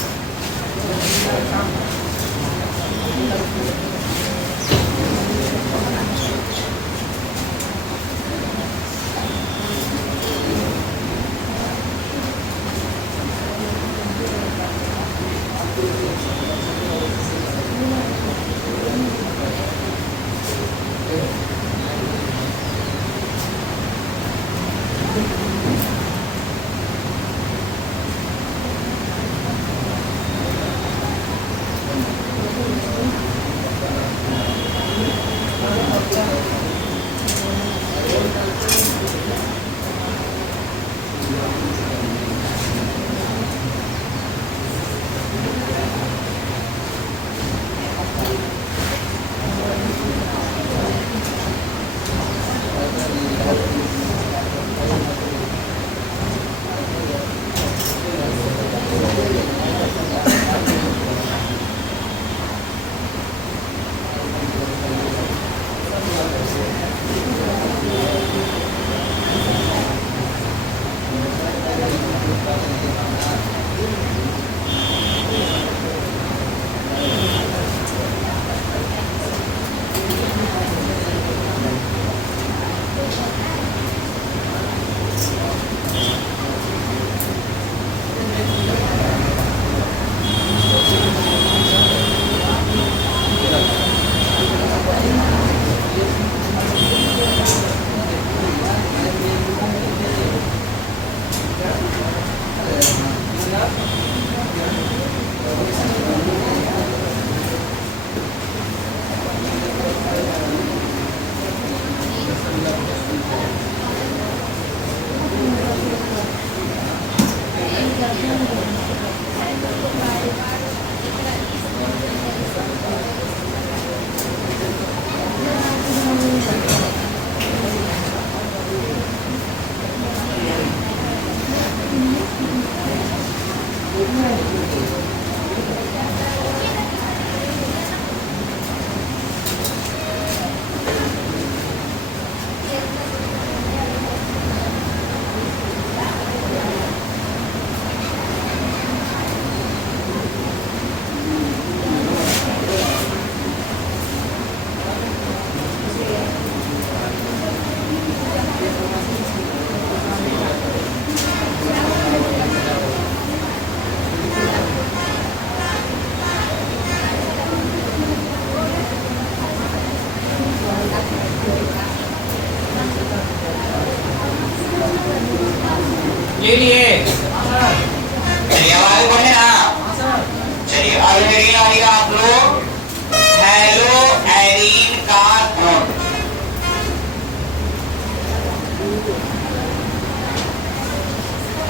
हेलो एरीन का गुण।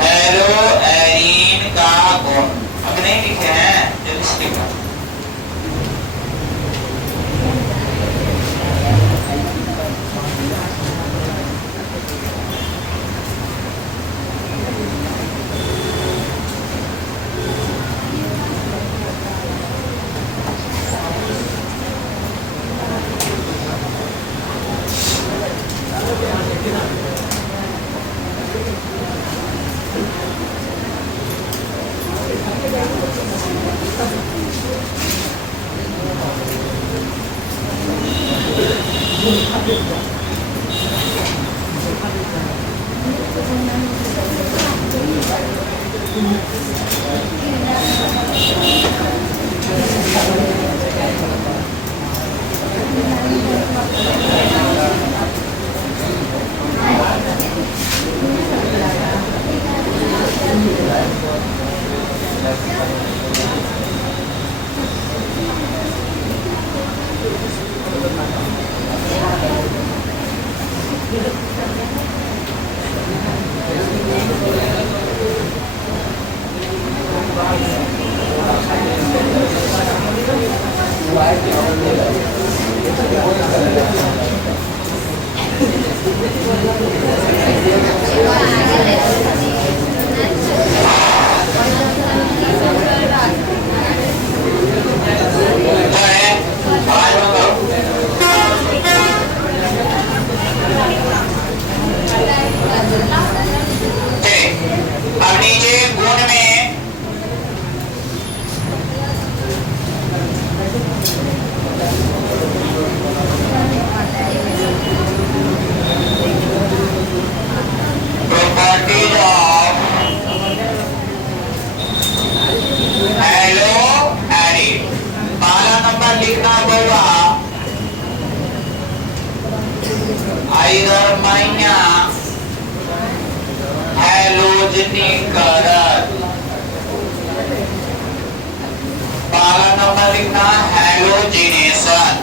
हेलो एरीन का गुण अब नहीं लिखे हैं, जल्दी से लिखो। अब नीचे गुण में प्रॉपर्टीज ऑफ हेलो एरिन, पहला नंबर लिखना होगा आइदरमाइया हैलोजनीकरण। पहला नंबर लिखना हैलोजिनेशन,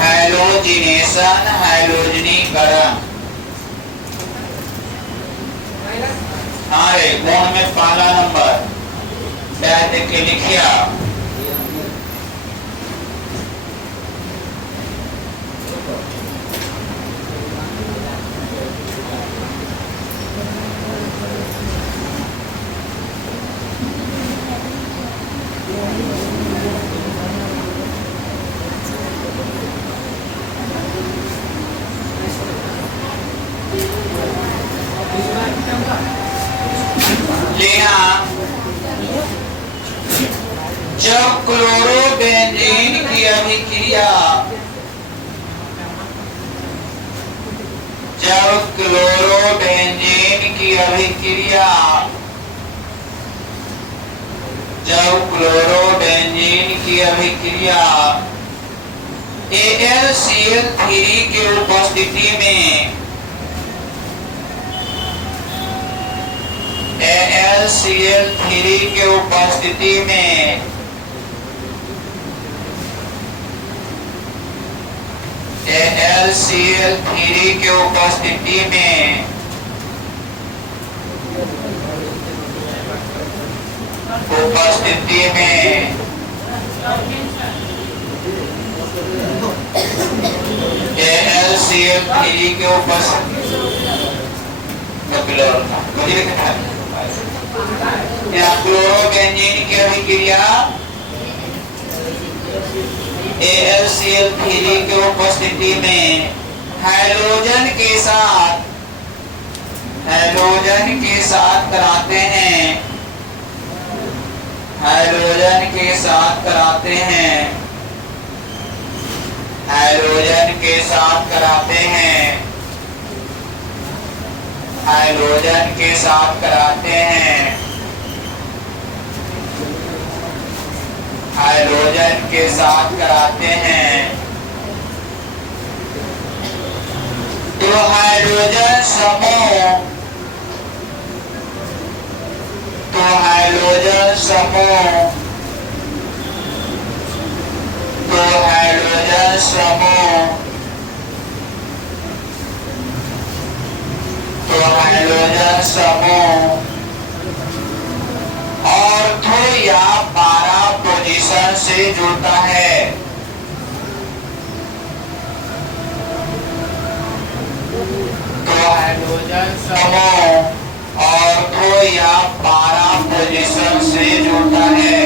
हैलोजिनेशन हैलोजनीकरण। हाँ रे, गुण में पहला नंबर बैठ देख के लिखिया। लेना जब क्लोरोबेंजीन की अभिक्रिया, जब क्लोरोबेंजीन की अभिक्रिया, जब क्लोरोबेंजीन की अभिक्रिया AlCl3 की उपस्थिति में, AlCl3 के उपस्थिति में AlCl3 के उपस्थिति में AlCl3 के उपस्थिति क्लोरोबेंजीन की अभिक्रिया AlCl3 के उपस्थिति में हैलोजन के साथ कराते हैं, हैलोजन के साथ कराते हैं, हैलोजन के साथ कराते हैं, हैलोजन के साथ कराते हैं, हाइड्रोजन के साथ कराते हैं। तो हाइड्रोजन समूह, समूह, तो हाइड्रोजन समूह ऑर्थो या पारा पोजीशन से जुड़ता है। तो हाइड्रोजन समूह ऑर्थो या पारा पोजीशन से जुड़ता है।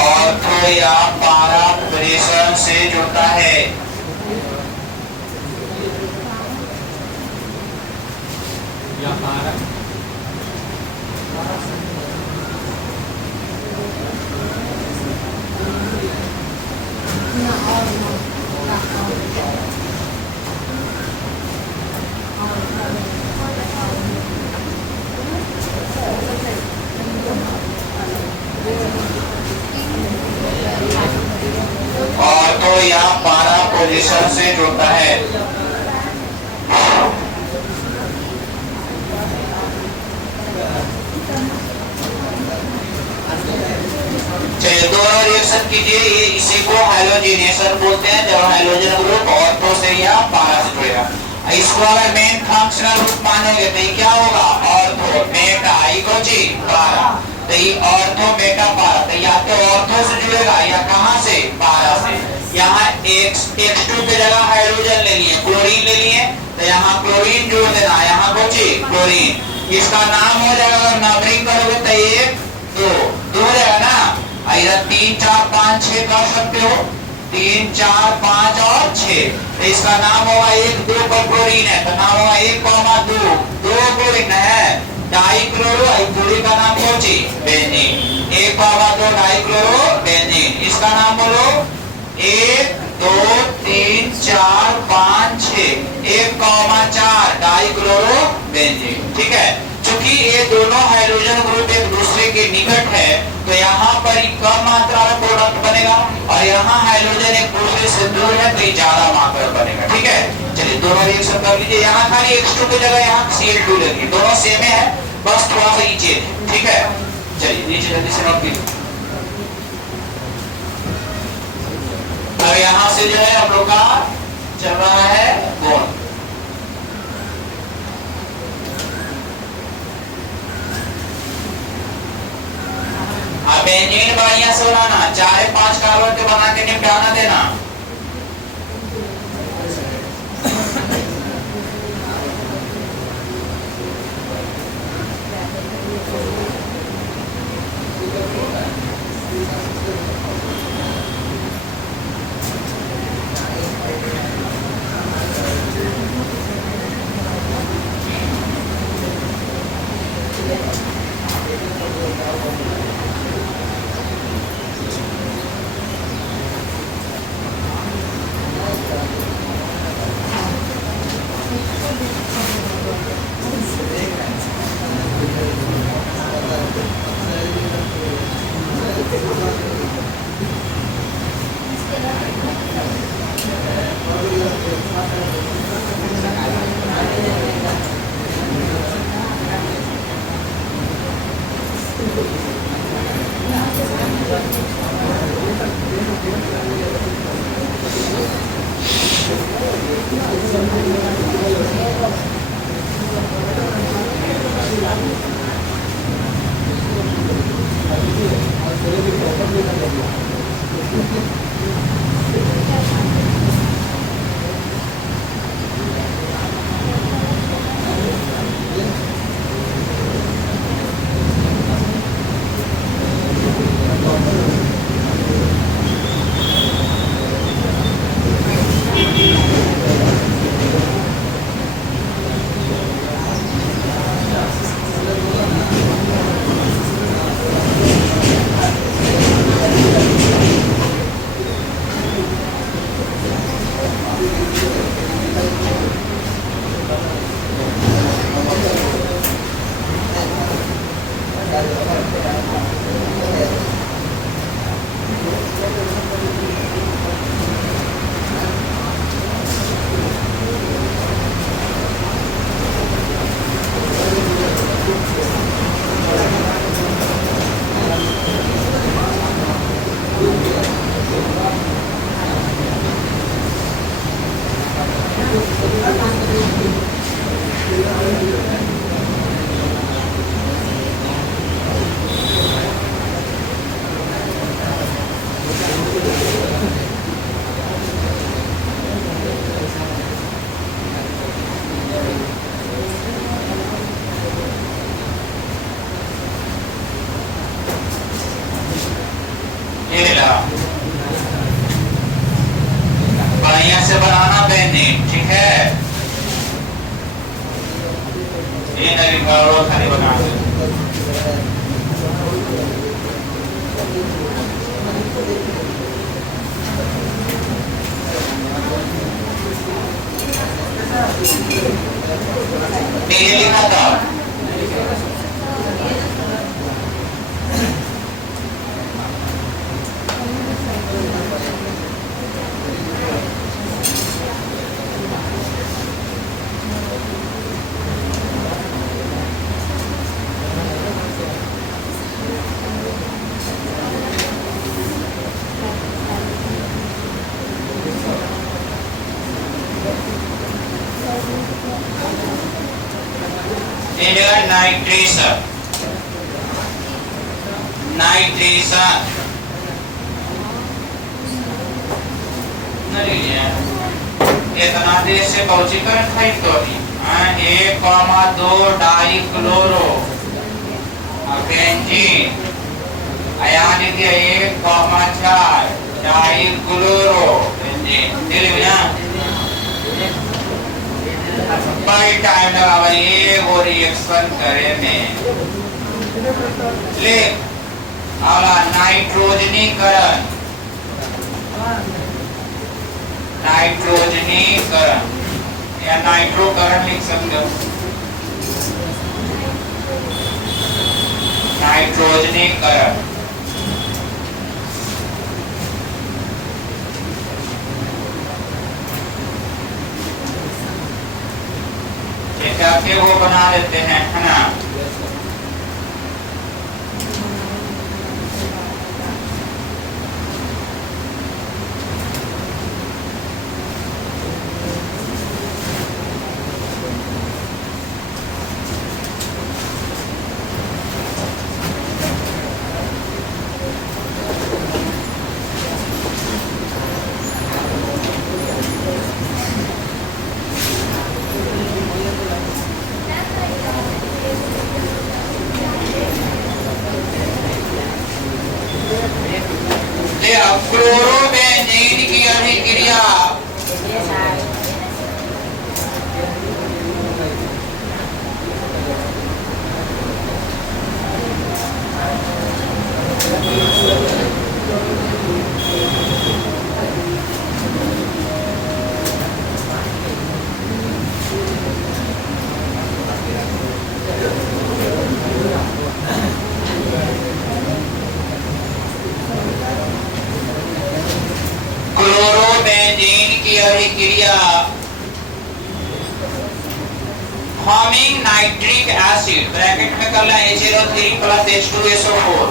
ऑर्थो या पारा पोजीशन से जुड़ता है। या पारा ऑर्थो या पारा पोजीशन से जुड़ता है। चलिए दोनों रिएक्शन कीजिए। ये इसी को हाइड्रोजनेशन बोलते हैं, जब हाइड्रोजन ग्रुप ऑर्थो से या पारा से जुड़ेगा। इसको अगर मेन फंक्शनल ग्रुप मानोगे तो ये क्या होगा? ऑर्थो मेटा इकोजी पारा। तो ये ऑर्थो मेटा पारा, तो या तो ऑर्थो से जुड़ेगा या कहां से? पारा से। यहाँ X2 पे जगह हाइड्रोजन ले लिए, क्लोरीन ले लिए, तो यहाँ क्लोरीन जोड़ देना, यहाँ कोची क्लोरीन। इसका नाम हो जाएगा, अगर नंबरिंग करोगे तो 1 2 हो जाएगा ना। इधर 3 4 5 6 कर सकते हो, 3 4 5 और 6। तो इसका नाम होगा 1 2 पर क्लोरीन है तो नाम होगा 1 2 क्लोरीन है। डाइक्लोरो, क्लोरीन का नाम कोची बेंजीन। 1 2 dichloro benzene. इसका नाम बोलो 1 2 3 4 5 6 1 4 डाइक्लोरो बेंजीन। ठीक है, चूंकि ये दोनों हाइड्रोजन ग्रुप एक दूसरे के निकट है तो यहाँ पर कम मात्रा में प्रोडक्ट बनेगा, और यहाँ हाइड्रोजन एक दूसरे से दूर है तो ये ज्यादा मात्रा में बनेगा। ठीक है, चलिए दोनों रिएक्शन कर लीजिए। यहाँ खाली X2 की जगह यहाँ Cl2 लगी, दोनों सेम है, बस थोड़ा सा नीचे। ठीक है, चलिए नीचे जल्दी से नोट कीजिए। अब यहाँ से जो है हम लोग का चल रहा है बॉन्ड। अब बेंजीन बढ़िया से बनाना, 4 5 कार्बन के बना के निपटाना देना। ये नवीन गाड़ो खाली बना दे नीचे लिखा था नाइट्रेशन नाइट्रेशन इतना देर से कौची करत है तो 1,2 डाइक्लोरो बेंजीन यानी कि 1,4 डाइक्लोरो बेंजीन दिल में ना बड़ी टाइम लगा भाई वो रिएक्शन करे में ले आला नाइट्रोजनीकरण नाइट्रोजनीकरण या नाइट्रोकरण लिख सकते हो नाइट्रोजनीकरण करके वो बना देते हैं है ना क्लोरोबेंजीन की अभिक्रिया अभिक्रिया फॉर्मिंग नाइट्रिक एसिड ब्रैकेट में कर लें HNO3 plus H2SO4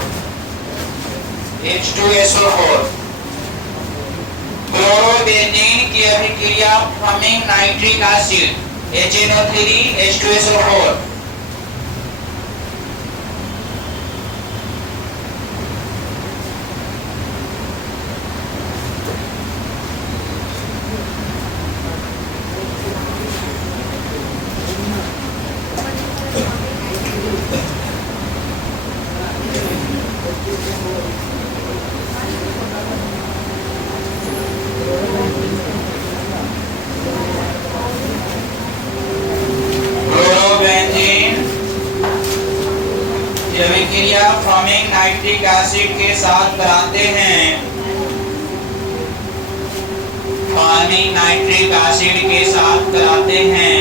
H2SO4 chlorobenzene की अभिक्रिया forming nitric acid HNO3 H2SO4 अभिक्रिया फॉर्मिंग नाइट्रिक एसिड के साथ कराते हैं फॉर्मिंग नाइट्रिक एसिड के साथ कराते हैं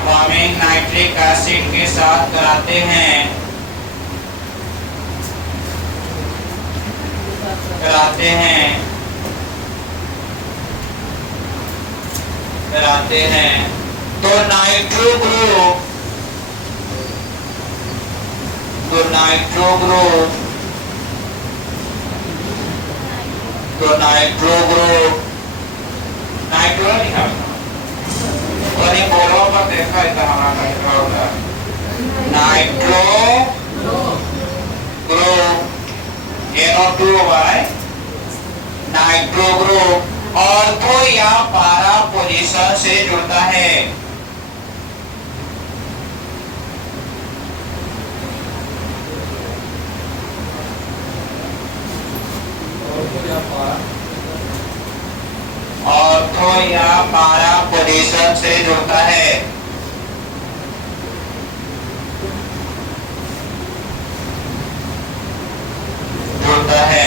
फॉर्मिंग नाइट्रिक एसिड के साथ कराते हैं कराते हैं कराते हैं तो नाइट्रो ग्रुप नाइट्रो लिखा तो नहीं बोलो पर देखा है तो हमारा नाइट्रो होगा nitro group NO2 by nitro group ortho या पारा पोजीशन से जुड़ता है ऑर्थो या पारा पोजीशन से जुड़ता है। जुड़ता है।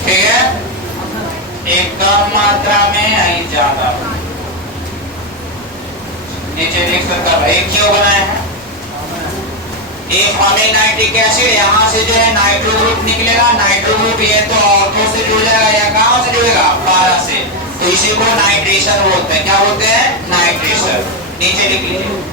ठीक है, एक कम मात्रा में आई ज्यादा। नीचे लिख सकता है क्यों बनाए हैं। एक फॉर्मिंग नाइट्रिक एसिड, यहाँ से जो है नाइट्रो ग्रुप निकलेगा। नाइट्रो ग्रुप ये तो ऑर्थो से जुड़ जाएगा या कहाँ से जुड़ेगा, पारा से। तो इसी को नाइट्रेशन बोलते हैं। क्या बोलते हैं, नाइट्रेशन। नीचे लिख लीजिए।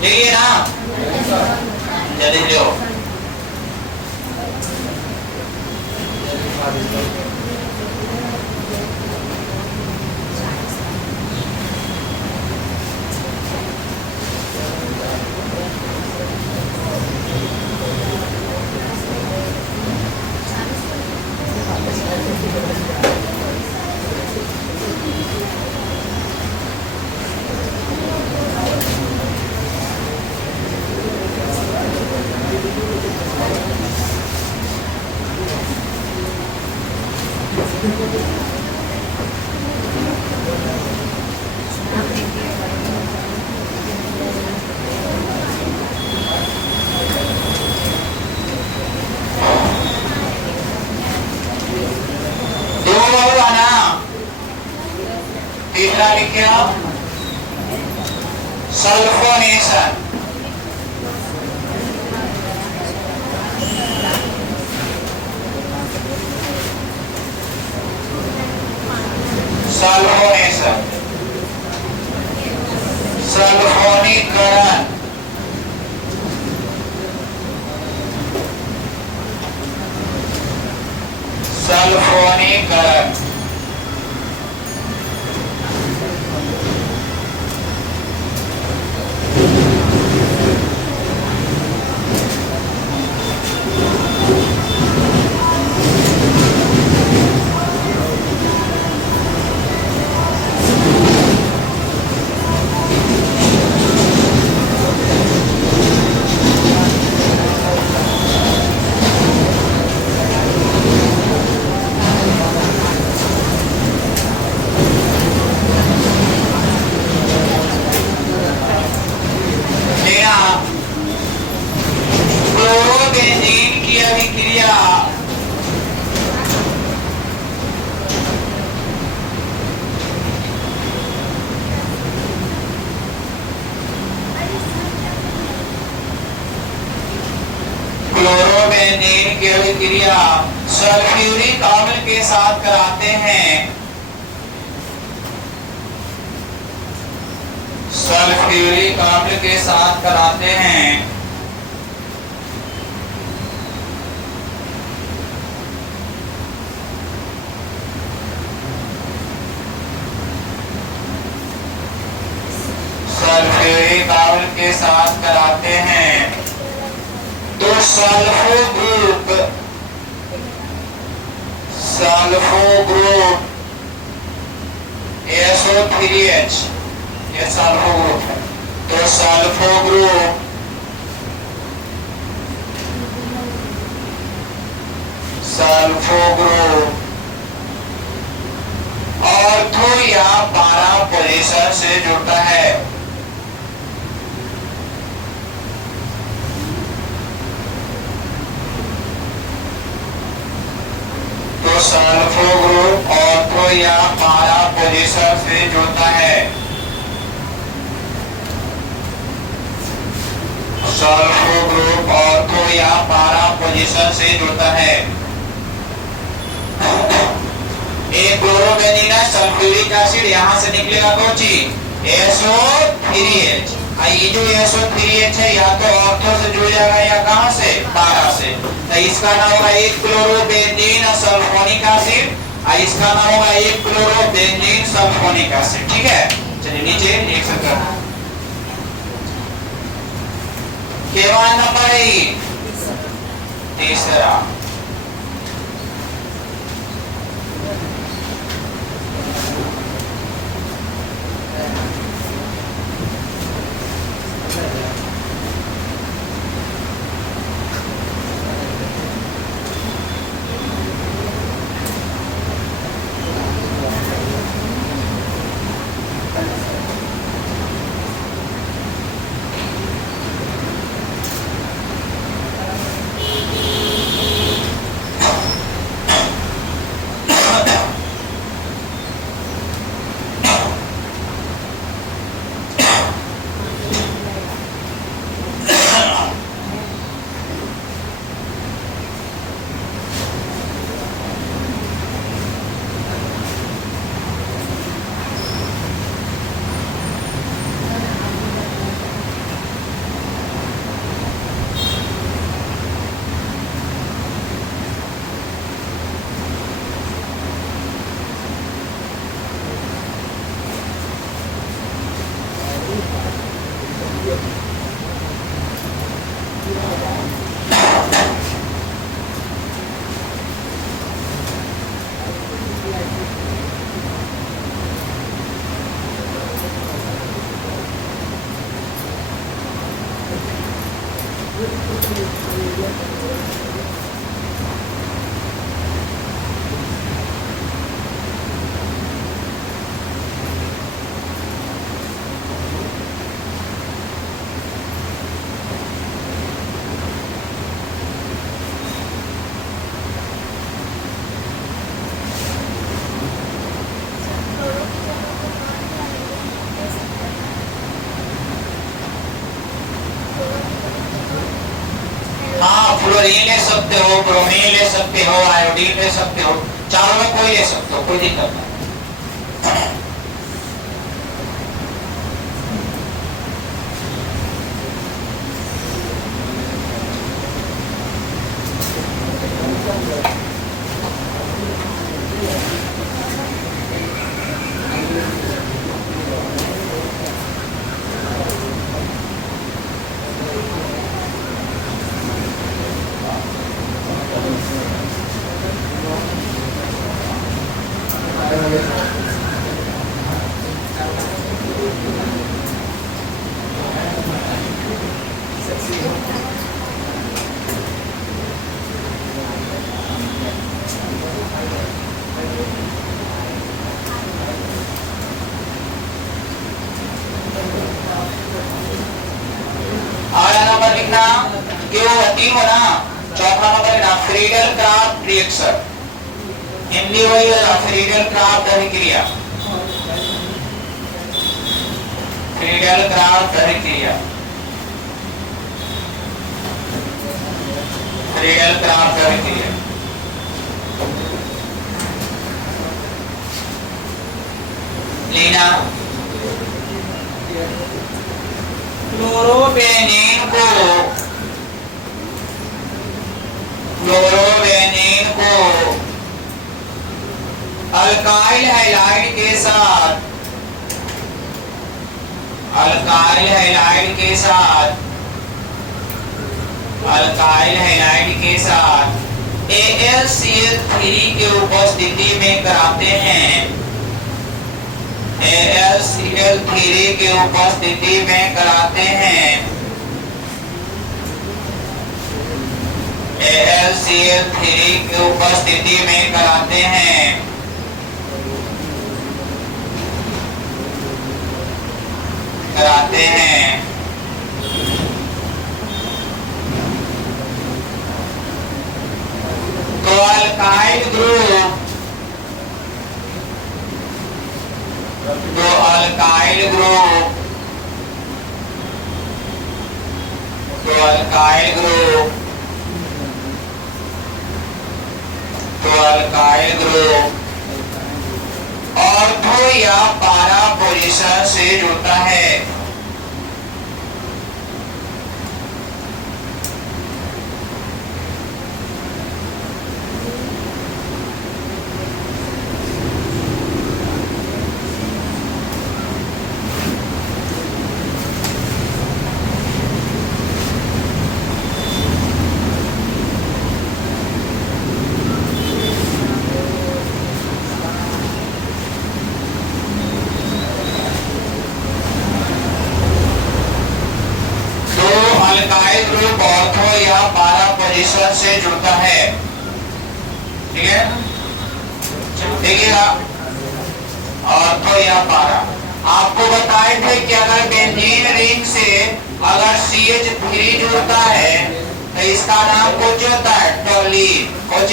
देखिए ना, जल्दी लो। तीसरा लिखिए आप सल्फोनेशन। सल्फोनेशन, सल्फोनीकरण। सल्फोनीकरण। क्लोरोबेंजीन की अभिक्रिया क्लोरोबेंजीन की अभिक्रिया सल्फ्यूरिक अम्ल के साथ कराते हैं। सल्फ्यूरिक अम्ल के साथ कराते हैं। सल्फ्यूरिक अम्ल के साथ कराते हैं तो सल्फो ग्रुप SO3H ये सल्फो ग्रुप है। तो सल्फो ग्रुप ऑर्थो या पारा पोजीशन से जुड़ता है। तो सल्फो ग्रुप ऑर्थो या पारा पोजीशन से जुड़ता है। सल्फो ग्रुप ऑर्थो या पारा पोजीशन से जुड़ता है। एक क्लोरोबेंजीन सल्फ्यूरिक एसिड यहां से निकलेगा कौन चीज SO3H। ये जो SO3H है या तो ऑर्थो से जुड़ जाएगा या कहां से पारा से। तो इसका नाम होगा एक क्लोरोबेंजीन सल्फोनिक एसिड और इसका नाम होगा एक क्लोरोबेंजीन सल्फोनिक एसिड। ठीक है, चलिए नीचे एक सेकंड। केवल नंबर है तीसरा। फ्लोरीन ले सकते हो, ब्रोमीन ले सकते हो, आयोडीन ले सकते हो, चारों में कोई ले सकते हो, कोई दिक्कत नहीं। तीन हो ना, चौथा नंबर है ना फ्रीडल क्राफ्ट रिएक्शन, हिंदी वही है फ्रीडल क्राफ्ट अभिक्रिया, फ्रीडल क्राफ्ट अभिक्रिया, फ्रीडल क्राफ्ट अभिक्रिया। लेना क्लोरोबेनिन को अल्काइल हैलाइड के साथ, अल्काइल हैलाइड के साथ, अल्काइल हैलाइड के साथ AlCl3 के उपस्थिति में कराते हैं, AlCl3 के उपस्थिति में कराते हैं, AlCl3 की उपस्थिति में कराते हैं, कराते हैं। तो अल्काइल ग्रुप, तो अल्काइल ग्रुप, तो अल्काइल ग्रुप, तो अल्काइल ग्रुप ऑर्थो या पारा पोजीशन से जुड़ता है। अल्काइल ग्रुप ऑर्थो या पारा पोजीशन से जुड़ता है, ठीक है, देखिएगा ऑर्थो या पारा। आपको बताए थे कि अगर बेंजीन रिंग से अगर CH3 जुड़ता है तो इसका नाम कुछ होता है टॉलीन, कुछ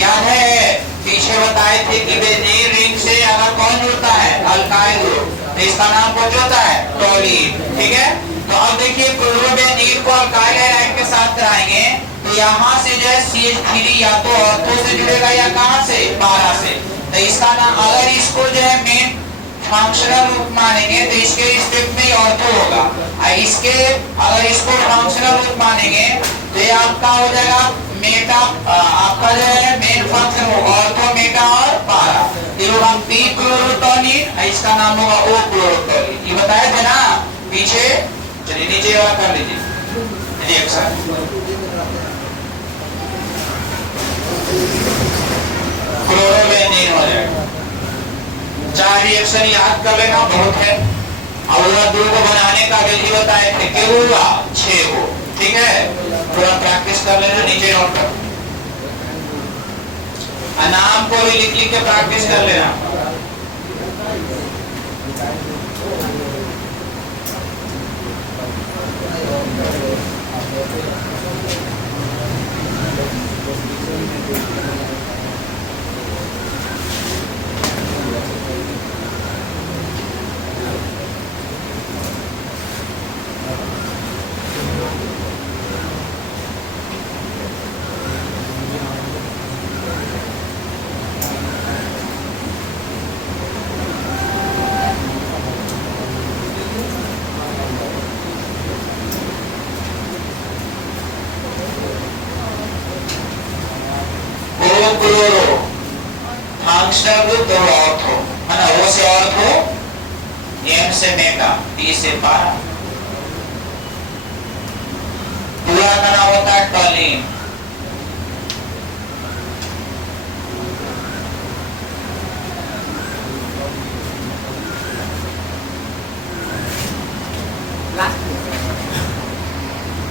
याद है, पीछे बताए थे कि बेंजीन रिंग से अगर कौन जुड़ता है अल्काइल ग्रुप तो इसका नाम कुछ होता है टॉलीन, ठीक है। तो अब देखिए क्लोरोबेनिन को अल्काइल हैलाइड के साथ कराएंगे तो यहाँ से जो है CH3 या तो ऑर्थो से जुड़ेगा या कहाँ से, पारा से। तो इसका नाम, अगर इसको जो है मेन फंक्शनल रूप मानेंगे तो इसके रिस्पेक्ट में ऑर्थो होगा, और इसके अगर इसको फंक्शनल रूप मानेंगे तो ये आपका हो जाएगा मेटा, आपका जो है मेन फंक्शन होगा ऑर्थो, मेटा और पारा। ये होगा पी क्लोरोटोनिन, इसका नाम होगा ओ क्लोरोटोनिन। ये बताए थे ना पीछे, चलिए नीचे वाला कर लीजिए रिएक्शन। क्लोरोबेनिन हो जाएगा, 4 रिएक्शन याद कर लेना बहुत है। और 2 को बनाने का विधि बताए थे, क्यों हुआ 6 हो, ठीक है, थोड़ा प्रैक्टिस कर लेना, नीचे नोट कर, नाम को भी लिख के प्रैक्टिस कर लेना। क्लोरो फंक्शनल ग्रुप और ऑर्थो है ना, O से ऑर्थो, M से मेटा, P से पारा, पूरा का नाम होता है टॉलीन।